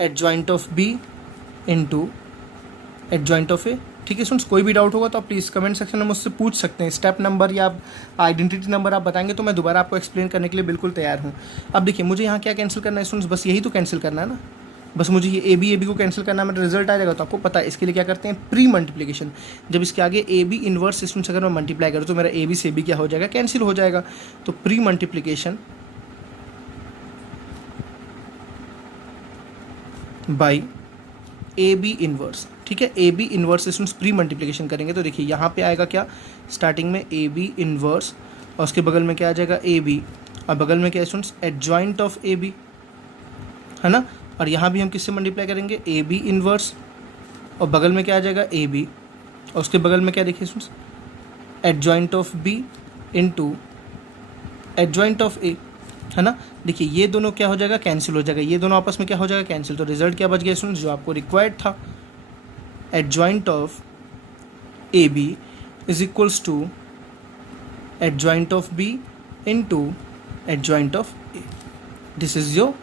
adjoint of B into adjoint of A. ठीक है स्टूडेंट्स, कोई भी डाउट होगा तो आप प्लीज़ कमेंट सेक्शन में मुझसे पूछ सकते हैं। स्टेप नंबर या आइडेंटिटी नंबर आप बताएंगे तो मैं दोबारा आपको एक्सप्लेन करने के लिए बिल्कुल तैयार हूँ। अब देखिए मुझे यहाँ क्या कैंसिल करना है स्टूडेंट्स? बस यही तो कैंसिल करना है ना, बस मुझे ये ए बी को कैंसिल करना है, मेरा रिजल्ट आ जाएगा। तो आपको पता है इसके लिए क्या करते हैं? Pre multiplication. जब इसके आगे ए बी इन्वर्स स्टूडेंट्स अगर मैं मल्टीप्लाई करूँ तो मेरा ए बी से बी क्या हो जाएगा? कैंसिल हो जाएगा। तो pre multiplication by A B inverse. ठीक है, ए बी इन्वर्स से स्टूडेंट्स प्री मल्टीप्लिकेशन करेंगे तो देखिए यहाँ पे आएगा क्या? स्टार्टिंग में ए बी इन्वर्स और उसके बगल में क्या आ जाएगा? ए बी, और बगल में क्या है students? Adjoint of A B, है ना। और यहाँ भी हम किससे मल्टीप्लाई करेंगे? ए बी इन्वर्स, और बगल में क्या आ जाएगा? ए बी, और उसके बगल में क्या देखिए students? Adjoint of B into adjoint of A, है ना। देखिए ये दोनों क्या हो जाएगा? कैंसिल हो जाएगा, ये दोनों आपस में क्या हो जाएगा? कैंसिल। तो रिजल्ट क्या बच गया स्टूडेंट्स? जो आपको रिक्वायर्ड था, adjoint of A B is equals to adjoint of B into adjoint of A. This is your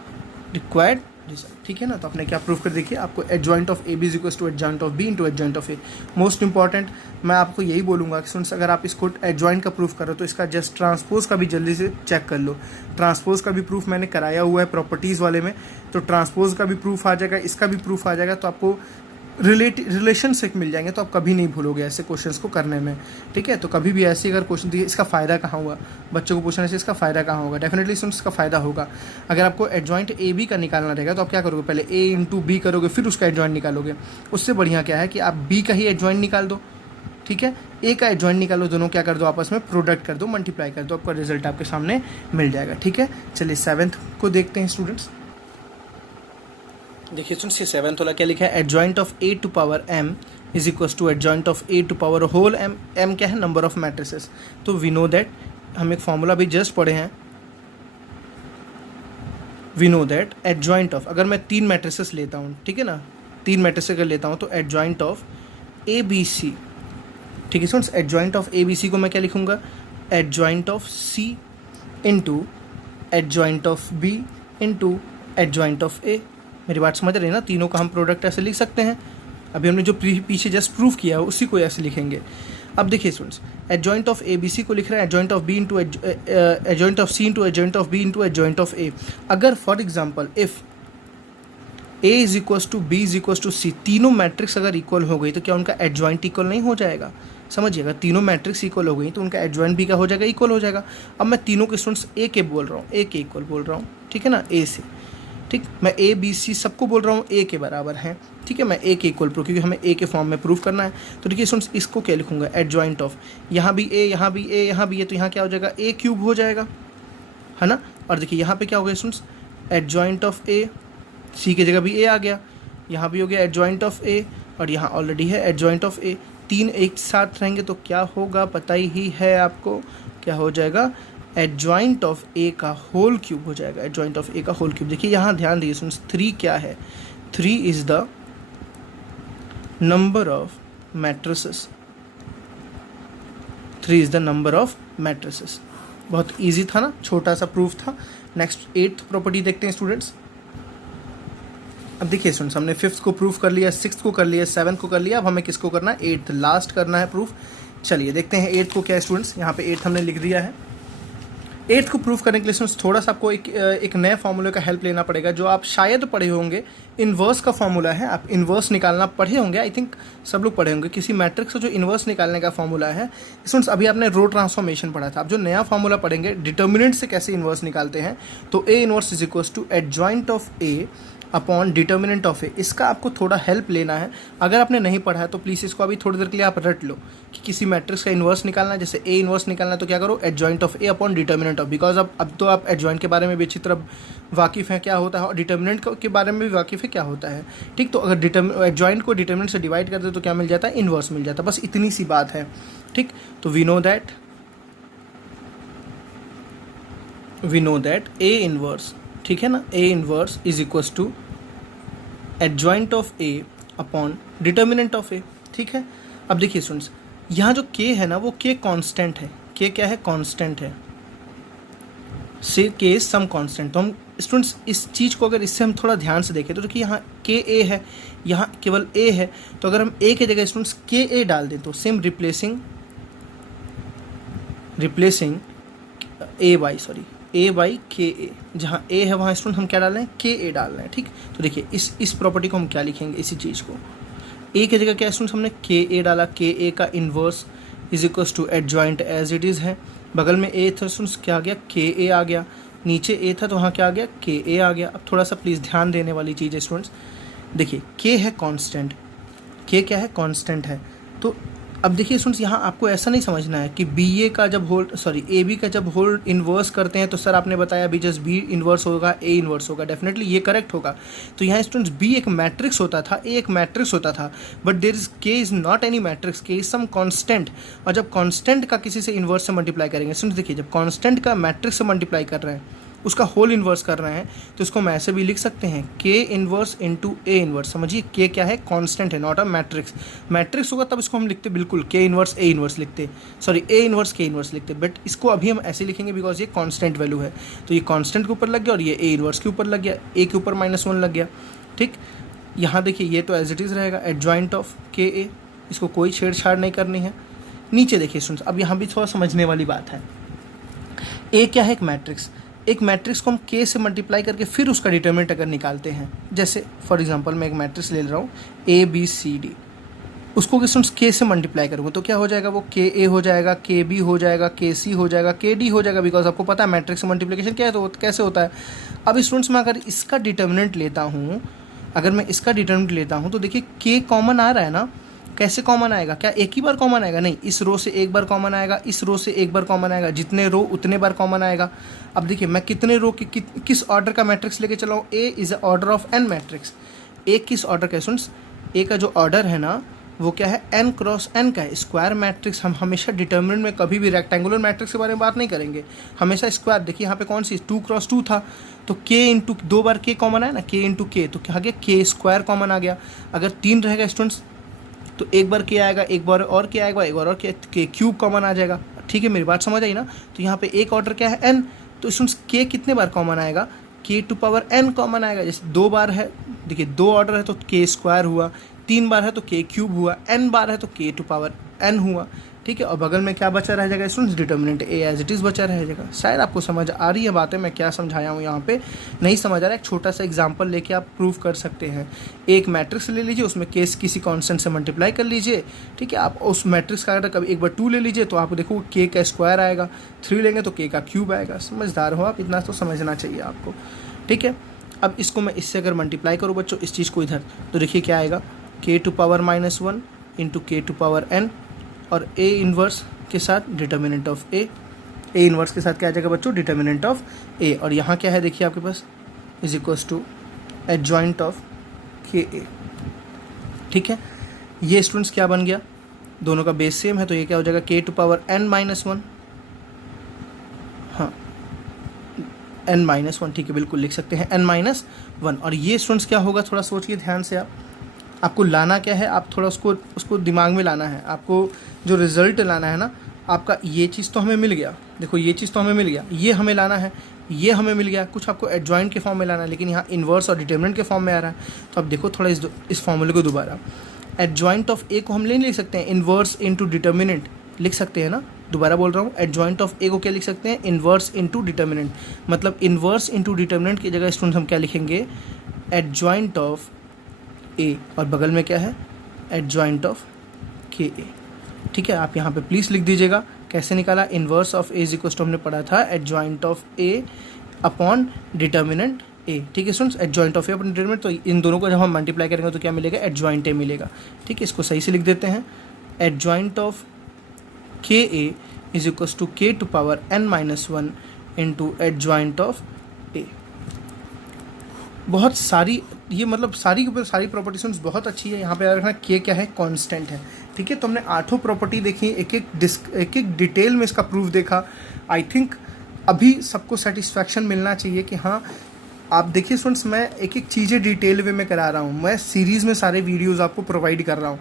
required result. ठीक है ना, तो आपने क्या प्रूफ कर देखिए, आपको adjoint of A B is equals to adjoint of B into adjoint of A. Most important मैं आपको यही बोलूँगा कि स्टूडेंट्स अगर आप इसको एडजॉइंट का प्रूफ करो तो इसका जस्ट ट्रांसपोज का भी जल्दी से चेक कर लो। ट्रांसपोज का भी प्रूफ मैंने कराया हुआ है प्रॉपर्टीज़ वाले में, तो ट्रांसपोज का भी प्रूफ आ जाएगा, इसका भी प्रूफ आ जाएगा, तो आपको रिलेशनशिप मिल जाएंगे, तो आप कभी नहीं भूलोगे ऐसे क्वेश्चंस को करने में। ठीक है, तो कभी भी ऐसे अगर क्वेश्चन दिए इसका फ़ायदा कहाँ हुआ, बच्चों को पूछने से इसका फ़ायदा कहाँ होगा? डेफिनेटली स्टूडेंट्स इसका फ़ायदा होगा। अगर आपको एडजॉइंट ए बी का निकालना रहेगा तो आप क्या करोगे? पहले ए इंटू बी करोगे, फिर उसका एडजॉइंट निकालोगे। उससे बढ़िया क्या है कि आप बी का ही एडजॉइंट निकाल दो, ठीक है, ए का एडजॉइंट निकालो, दोनों क्या कर दो? आपस में प्रोडक्ट कर दो, मल्टीप्लाई कर दो, आपका रिजल्ट आपके सामने मिल जाएगा। ठीक है, चलिए सेवन्थ को देखते हैं स्टूडेंट्स। देखिए स्टूडेंट्स ये सेवन्थ वाला क्या लिखा है? Adjoint of A to power M is equals to adjoint of A to power whole M. M क्या है? Number of matrices. तो वी नो दैट, हम एक फॉर्मूला भी जस्ट पढ़े हैं, we know that adjoint of, अगर मैं 3 मैट्रिसेस लेता हूँ, ठीक है ना, 3 मैट्रिसेस अगर लेता हूँ तो adjoint of A B C. ठीक है students, adjoint of A B C को मैं क्या लिखूँगा? Adjoint of C into adjoint of B into adjoint of A. मेरी बात समझ रही है ना? तीनों का हम प्रोडक्ट ऐसे लिख सकते हैं। अभी हमने जो पीछे जस्ट प्रूफ किया है उसी को ऐसे लिखेंगे। अब देखिए students, adjoint of A B C को लिख रहे हैं adjoint of B into adjoint of C into adjoint of B into adjoint of A. अगर for example if A is equals to B is equals to C, तीनों matrix अगर equal हो गई तो क्या उनका एडजॉइंट इक्वल नहीं हो जाएगा? समझिएगा, तीनों मैट्रिक्स इक्वल हो गई तो उनका एडजॉइंट भी क्या हो जाएगा? इक्वल हो जाएगा। अब मैं तीनों के स्टूडेंट्स ए के बोल रहा हूँ, ए के इक्वल बोल रहा हूँ, ठीक है ना, ए से। ठीक, मैं ए बी सी सबको बोल रहा हूँ ए के बराबर है। ठीक है, मैं ए के इक्वल प्रूफ, क्योंकि हमें ए के फॉर्म में प्रूफ करना है। तो देखिए स्टूडेंट्स इसको क्या लिखूंगा? एडजॉइंट ऑफ, यहाँ भी ए, यहाँ भी ए, यहाँ भी ए, तो यहाँ क्या हो जाएगा? ए क्यूब हो जाएगा, है ना। और देखिए यहाँ पे क्या हो गया स्टूडेंट्स? एडजॉइंट ऑफ ए, सी की जगह भी ए आ गया, यहाँ भी हो गया एडजॉइंट ऑफ ए, और यहाँ ऑलरेडी है एडजॉइंट ऑफ ए, तीन एक साथ रहेंगे तो क्या होगा पता ही है आपको, क्या हो जाएगा, एडजॉइंट ऑफ ए का होल क्यूब हो जाएगा, एडजॉइंट ऑफ ए का होल क्यूब। देखिए यहाँ ध्यान दीजिए स्टूडेंट्स, 3 क्या है, 3 is the number of matrices, 3 is the number of matrices. बहुत इजी था ना, छोटा सा प्रूफ था। नेक्स्ट 8th प्रॉपर्टी देखते हैं स्टूडेंट्स। अब देखिए स्टूडेंट्स, हमने 5th को प्रूफ कर लिया, 6th को कर लिया, 7th को कर लिया, अब हमें किसको करना है, 8th लास्ट करना है प्रूफ। चलिए देखते हैं 8th को क्या है स्टूडेंट्स। यहाँ पे 8th हमने लिख दिया है। 8th को प्रूफ करने के लिए स्टूडेंट्स थोड़ा सा आपको एक नए फॉर्मूले का हेल्प लेना पड़ेगा, जो आप शायद पढ़े होंगे। इन्वर्स का फॉर्मूला है, आप इन्वर्स निकालना पढ़े होंगे, आई थिंक सब लोग पढ़े होंगे। किसी मैट्रिक्स का जो इन्वर्स निकालने का फॉर्मूला है स्टूडेंट्स, अभी आपने रो ट्रांसफॉर्मेशन पढ़ा था। आप जो नया फॉर्मूला पढ़ेंगे डिटर्मिनेंट से कैसे इन्वर्स निकालते हैं, तो A inverse is equals to adjoint of A upon determinant of A. इसका आपको थोड़ा हेल्प लेना है। अगर आपने नहीं पढ़ा है तो प्लीज़ इसको अभी थोड़ी देर के लिए आप रट लो कि किसी मैट्रिक्स का इन्वर्स निकालना है, जैसे ए इन्वर्स निकालना है तो क्या करो, adjoint of A upon determinant of, because अब तो आप एडजॉइंट के बारे में भी अच्छी तरह वाकिफ़ हैं क्या होता है, और डिटर्मिनेंट के बारे में भी वाकिफ़ है क्या होता है। ठीक, तो अगर एडजॉइंट को डिटर्मिनेंट से डिवाइड कर दे तो क्या मिल जाता है, इन्वर्स मिल जाता है। बस इतनी सी बात है। ठीक, तो we know that A inverse, ठीक है ना, A inverse is equals to adjoint of A upon determinant of A. ठीक है, अब देखिए स्टूडेंट्स, यहाँ जो k है ना, वो k कांस्टेंट है। k क्या है, कांस्टेंट है, से k सम कांस्टेंट। तो हम स्टूडेंट्स इस चीज़ को अगर इससे हम थोड़ा ध्यान से देखें तो देखिए यहाँ k a है, यहाँ केवल a है, तो अगर हम a की जगह स्टूडेंट्स k a डाल दें तो सेम रिप्लेसिंग a बाई के ए, जहाँ a है वहाँ स्टूडेंट हम क्या डाल रहे हैं, के ए डाल रहे हैं। ठीक, तो देखिए इस प्रॉपर्टी को हम क्या लिखेंगे, इसी चीज़ को a की जगह क्या स्टूडेंट्स हमने के ए डाला, के ए का inverse is equals to adjoint as it is है। बगल में a था स्टूडेंट्स, क्या आ गया, के ए आ गया, नीचे a था तो वहाँ क्या आ गया, के ए आ गया। अब थोड़ा सा प्लीज़ ध्यान देने वाली चीज़ है स्टूडेंट्स, देखिए k है कांस्टेंट, k क्या है, कांस्टेंट है। तो अब देखिए स्टूडेंट्स, यहाँ आपको ऐसा नहीं समझना है कि ए बी का जब होल इन्वर्स करते हैं तो सर आपने बताया बी जस्ट बी इन्वर्स होगा, ए इन्वर्स होगा, डेफिनेटली ये करेक्ट होगा। तो यहाँ स्टूडेंट्स बी एक मैट्रिक्स होता था, ए एक मैट्रिक्स होता था, बट देयर इज के इज़ नॉट एनी मैट्रिक्स, के इज सम कांस्टेंट। और जब कांस्टेंट का किसी से इन्वर्स से मल्टीप्लाई करेंगे स्टूडेंट्स, देखिए जब कांस्टेंट का मैट्रिक्स से मल्टीप्लाई कर रहे हैं, उसका होल इन्वर्स कर रहे हैं, तो इसको हम ऐसे भी लिख सकते हैं, के इन्वर्स इंटू ए इन्वर्स। समझिए के क्या है, कांस्टेंट है, नॉट अ मैट्रिक्स। मैट्रिक्स होगा तब इसको हम लिखते बिल्कुल के इन्वर्स ए इन्वर्स लिखते, ए इन्वर्स के इन्वर्स लिखते, बट इसको अभी हम ऐसे लिखेंगे बिकॉज ये कांस्टेंट वैल्यू है। तो ये कांस्टेंट के ऊपर लग गया और ये ए इन्वर्स के ऊपर लग गया, ए के ऊपर -1 लग गया। ठीक, यहाँ देखिए ये तो एज इट इज़ रहेगा, एडजॉइंट ऑफ के ए, इसको कोई छेड़छाड़ नहीं करनी है। नीचे देखिए स्टूडेंट्स, अब यहाँ भी थोड़ा समझने वाली बात है। ए क्या है, एक मैट्रिक्स। एक मैट्रिक्स को हम k से मल्टीप्लाई करके फिर उसका डिटर्मिनेंट अगर निकालते हैं, जैसे फॉर एग्जांपल मैं एक मैट्रिक्स ले रहा हूँ ABCD, उसको स्टूडेंट्स k से मल्टीप्लाई करूँगा तो क्या हो जाएगा, वो KA हो जाएगा, KB हो जाएगा, KC हो जाएगा, KD हो जाएगा, बिकॉज आपको पता है मैट्रिक्स से मल्टीप्लिकेशन क्या है तो कैसे होता है। अब स्टूडेंट्स मैं अगर इसका डिटर्मिनेंट लेता हूँ, तो देखिए k कॉमन आ रहा है ना, कैसे कॉमन आएगा, क्या एक ही बार कॉमन आएगा, नहीं, इस रो से एक बार कॉमन आएगा, इस रो से एक बार कॉमन आएगा, जितने रो उतने बार कॉमन आएगा। अब देखिए मैं कितने रो की किस ऑर्डर का मैट्रिक्स लेके चला हूँ, A is a order of n matrix. A किस ऑर्डर का स्टूडेंट्स, ए का जो ऑर्डर है ना वो क्या है, n क्रॉस n का है, स्क्वायर मैट्रिक्स। हम हमेशा डिटर्मिनेंट में कभी भी रेक्टेंगुलर मैट्रिक्स के बारे में बात नहीं करेंगे, हमेशा स्क्वायर। देखिए यहाँ पे कौन सी 2 क्रॉस 2 था, तो k इंटू 2 बार k कॉमन आया ना, k इंटू k, तो क्या आ गया, k स्क्वायर कॉमन आ गया। अगर 3 रहेगा स्टूडेंट्स तो एक बार k आएगा, एक बार और k आएगा, एक बार और k क्यूब कॉमन आ जाएगा। ठीक है, मेरी बात समझ आई ना। तो यहाँ पे एक ऑर्डर क्या है, n, तो स्टूडेंट्स k कितने बार कॉमन आएगा, k to power n common आएगा। जैसे 2 बार है, देखिए 2 ऑर्डर है तो k स्क्वायर हुआ, 3 बार है तो k क्यूब हुआ, n बार है तो k टू पावर n हुआ। ठीक है, और बगल में क्या बचा रह जाएगा students, determinant a as it is बचा रह जाएगा। शायद आपको समझ आ रही है बातें, मैं क्या समझाया हूँ यहाँ पे, नहीं समझ आ रहा है, एक छोटा सा एग्जांपल लेके आप प्रूव कर सकते हैं। एक मैट्रिक्स ले लीजिए, उसमें केस किसी कांस्टेंट से मल्टीप्लाई कर लीजिए। ठीक है, आप उस मैट्रिक्स का अगर कभी एक बार 2 ले लीजिए तो आप देखो k का स्क्वायर आएगा, 3 लेंगे तो k का क्यूब आएगा। समझदार हो आप, इतना तो समझना चाहिए आपको। ठीक है, अब इसको मैं इससे अगर मल्टीप्लाई करूँ बच्चों, इस चीज़ को इधर, तो देखिए क्या आएगा, k to power -1 into k to power n, और a इन्वर्स के साथ डिटर्मिनेंट ऑफ a इन्वर्स के साथ क्या आ जाएगा बच्चों, डिटर्मिनेंट ऑफ a, और यहाँ क्या है देखिए आपके पास, is equals to adjoint of k A. ठीक है, ये स्टूडेंट्स क्या बन गया, दोनों का बेस सेम है तो ये क्या हो जाएगा k⁻n-1। हाँ n-1, ठीक है, बिल्कुल लिख सकते हैं n-1। और ये स्टूडेंट्स क्या होगा, थोड़ा सोचिए ध्यान से आपको लाना क्या है, आप थोड़ा उसको दिमाग में लाना है। आपको जो रिजल्ट लाना है ना, आपका ये चीज़ तो हमें मिल गया, देखो ये चीज़ तो हमें मिल गया, ये हमें लाना है, ये हमें मिल गया, कुछ आपको एडजॉइंट के फॉर्म में लाना है, लेकिन यहाँ इन्वर्स और डिटर्मिनेंट के फॉर्म में आ रहा है। तो अब देखो थोड़ा इस फॉर्मूले को दोबारा, एडजॉइंट ऑफ ए को हम नहीं लिख सकते हैं इन्वर्स इनटू डिटर्मिनेंट, लिख सकते हैं ना, दोबारा बोल रहा हूँ, एडजॉइंट ऑफ ए को क्या लिख सकते हैं, इन्वर्स इनटू डिटर्मिनेंट। मतलब इन्वर्स इनटू डिटर्मिनेंट की जगह स्टूडेंट हम क्या लिखेंगे, एडजॉइंट ऑफ ए, और बगल में क्या है, एडजॉइंट ऑफ के ए। ठीक है, आप यहाँ पे प्लीज़ लिख दीजिएगा कैसे निकाला, inverse of A is equal to हमने पढ़ा था adjoint of A upon determinant A. ठीक है students, adjoint of A upon determinant, तो इन दोनों को जब हम मल्टीप्लाई करेंगे तो क्या मिलेगा, एडजॉइंट ए मिलेगा। ठीक है, इसको सही से लिख देते हैं, adjoint of k A is equal to k⁻n-1 into adjoint of A. बहुत सारी, ये मतलब सारी प्रॉपर्टीज बहुत अच्छी है। यहाँ पे याद रखना के क्या है, कांस्टेंट है। ठीक है, तो हमने 8 प्रॉपर्टी देखी, एक एक डिटेल में इसका प्रूफ देखा। आई थिंक अभी सबको सेटिस्फैक्शन मिलना चाहिए कि हाँ, आप देखिए स्टूडेंट्स, मैं एक एक चीज़ें डिटेल वे में करा रहा हूँ, मैं सीरीज़ में सारे वीडियोज़ आपको प्रोवाइड कर रहा हूँ।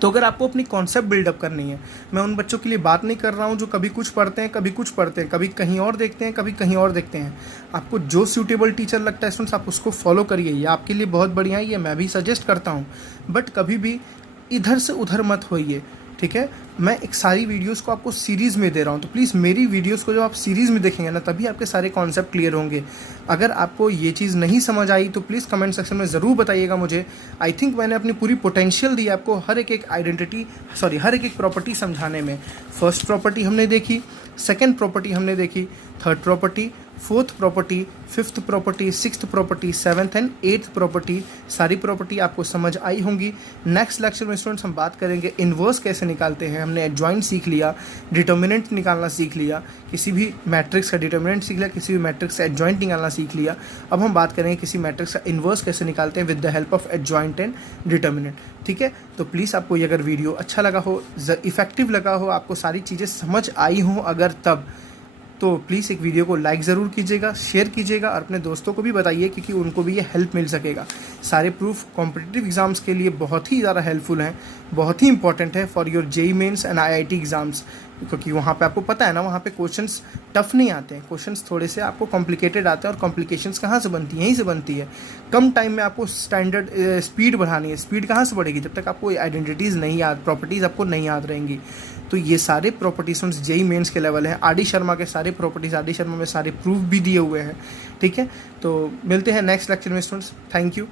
तो अगर आपको अपनी कॉन्सेप्ट बिल्डअप करनी है, मैं उन बच्चों के लिए बात नहीं कर रहा हूँ जो कभी कुछ पढ़ते हैं, कभी कुछ पढ़ते हैं, कभी कहीं और देखते हैं, कभी कहीं और देखते हैं। आपको जो सूटेबल टीचर लगता है स्टूडेंट्स, आप उसको फॉलो करिए, ये आपके लिए बहुत बढ़िया है, ये मैं भी सजेस्ट करता हूँ। बट कभी भी इधर से उधर मत होइए। ठीक है, मैं एक सारी वीडियोस को आपको सीरीज़ में दे रहा हूँ, तो प्लीज़ मेरी वीडियोस को जब आप सीरीज़ में देखेंगे ना, तभी आपके सारे कॉन्सेप्ट क्लियर होंगे। अगर आपको ये चीज़ नहीं समझ आई तो प्लीज़ कमेंट सेक्शन में ज़रूर बताइएगा मुझे। आई थिंक मैंने अपनी पूरी पोटेंशियल दी आपको हर एक प्रॉपर्टी समझाने में। फर्स्ट प्रॉपर्टी हमने देखी, सेकेंड प्रॉपर्टी हमने देखी, third property, fourth property, fifth property, sixth property, seventh and eighth property. सारी प्रॉपर्टी आपको समझ आई होंगी। नेक्स्ट लेक्चर में स्टूडेंट्स हम बात करेंगे इन्वर्स कैसे निकालते हैं। हमने एडजॉइंट सीख लिया, डिटर्मिनेंट निकालना सीख लिया, किसी भी मैट्रिक्स का डिटर्मिनेंट सीख लिया, किसी भी मैट्रिक्स का एडजॉइंट निकालना सीख लिया। अब हम बात करेंगे किसी मैट्रिक्स का इन्वर्स कैसे निकालते हैं with the help of adjoint and determinant. ठीक है, तो प्लीज़ आपको ये अगर वीडियो अच्छा लगा हो, इफेक्टिव लगा हो, आपको सारी चीज़ें समझ आई हों अगर, तब तो प्लीज़ एक वीडियो को लाइक ज़रूर कीजिएगा, शेयर कीजिएगा और अपने दोस्तों को भी बताइए, क्योंकि उनको भी ये हेल्प मिल सकेगा। सारे प्रूफ कॉम्पिटिटिव एग्ज़ाम्स के लिए बहुत ही ज़्यादा हेल्पफुल हैं, बहुत ही इंपॉर्टेंट है for your JEE mains and IIT exams, क्योंकि वहाँ पे आपको पता है ना, वहाँ पे क्वेश्चंस टफ नहीं आते हैं, क्वेश्चंस थोड़े से आपको कॉम्प्लिकेटेड आते हैं। और कॉम्प्लिकेशंस कहाँ से बनती हैं, यहीं से बनती है। कम टाइम में आपको स्टैंडर्ड स्पीड बढ़ानी है, स्पीड कहाँ से बढ़ेगी, जब तक आपको आइडेंटिटीज़ नहीं याद, प्रॉपर्टीज़ आपको नहीं याद रहेंगी। तो ये सारे प्रॉपर्टीज जेईई मेंस के लेवल हैं। आर.डी. शर्मा के सारे प्रॉपर्टीज, आर.डी. शर्मा में सारे प्रूफ भी दिए हुए हैं। ठीक है, तो मिलते हैं नेक्स्ट लेक्चर में स्टूडेंट्स। Thank you.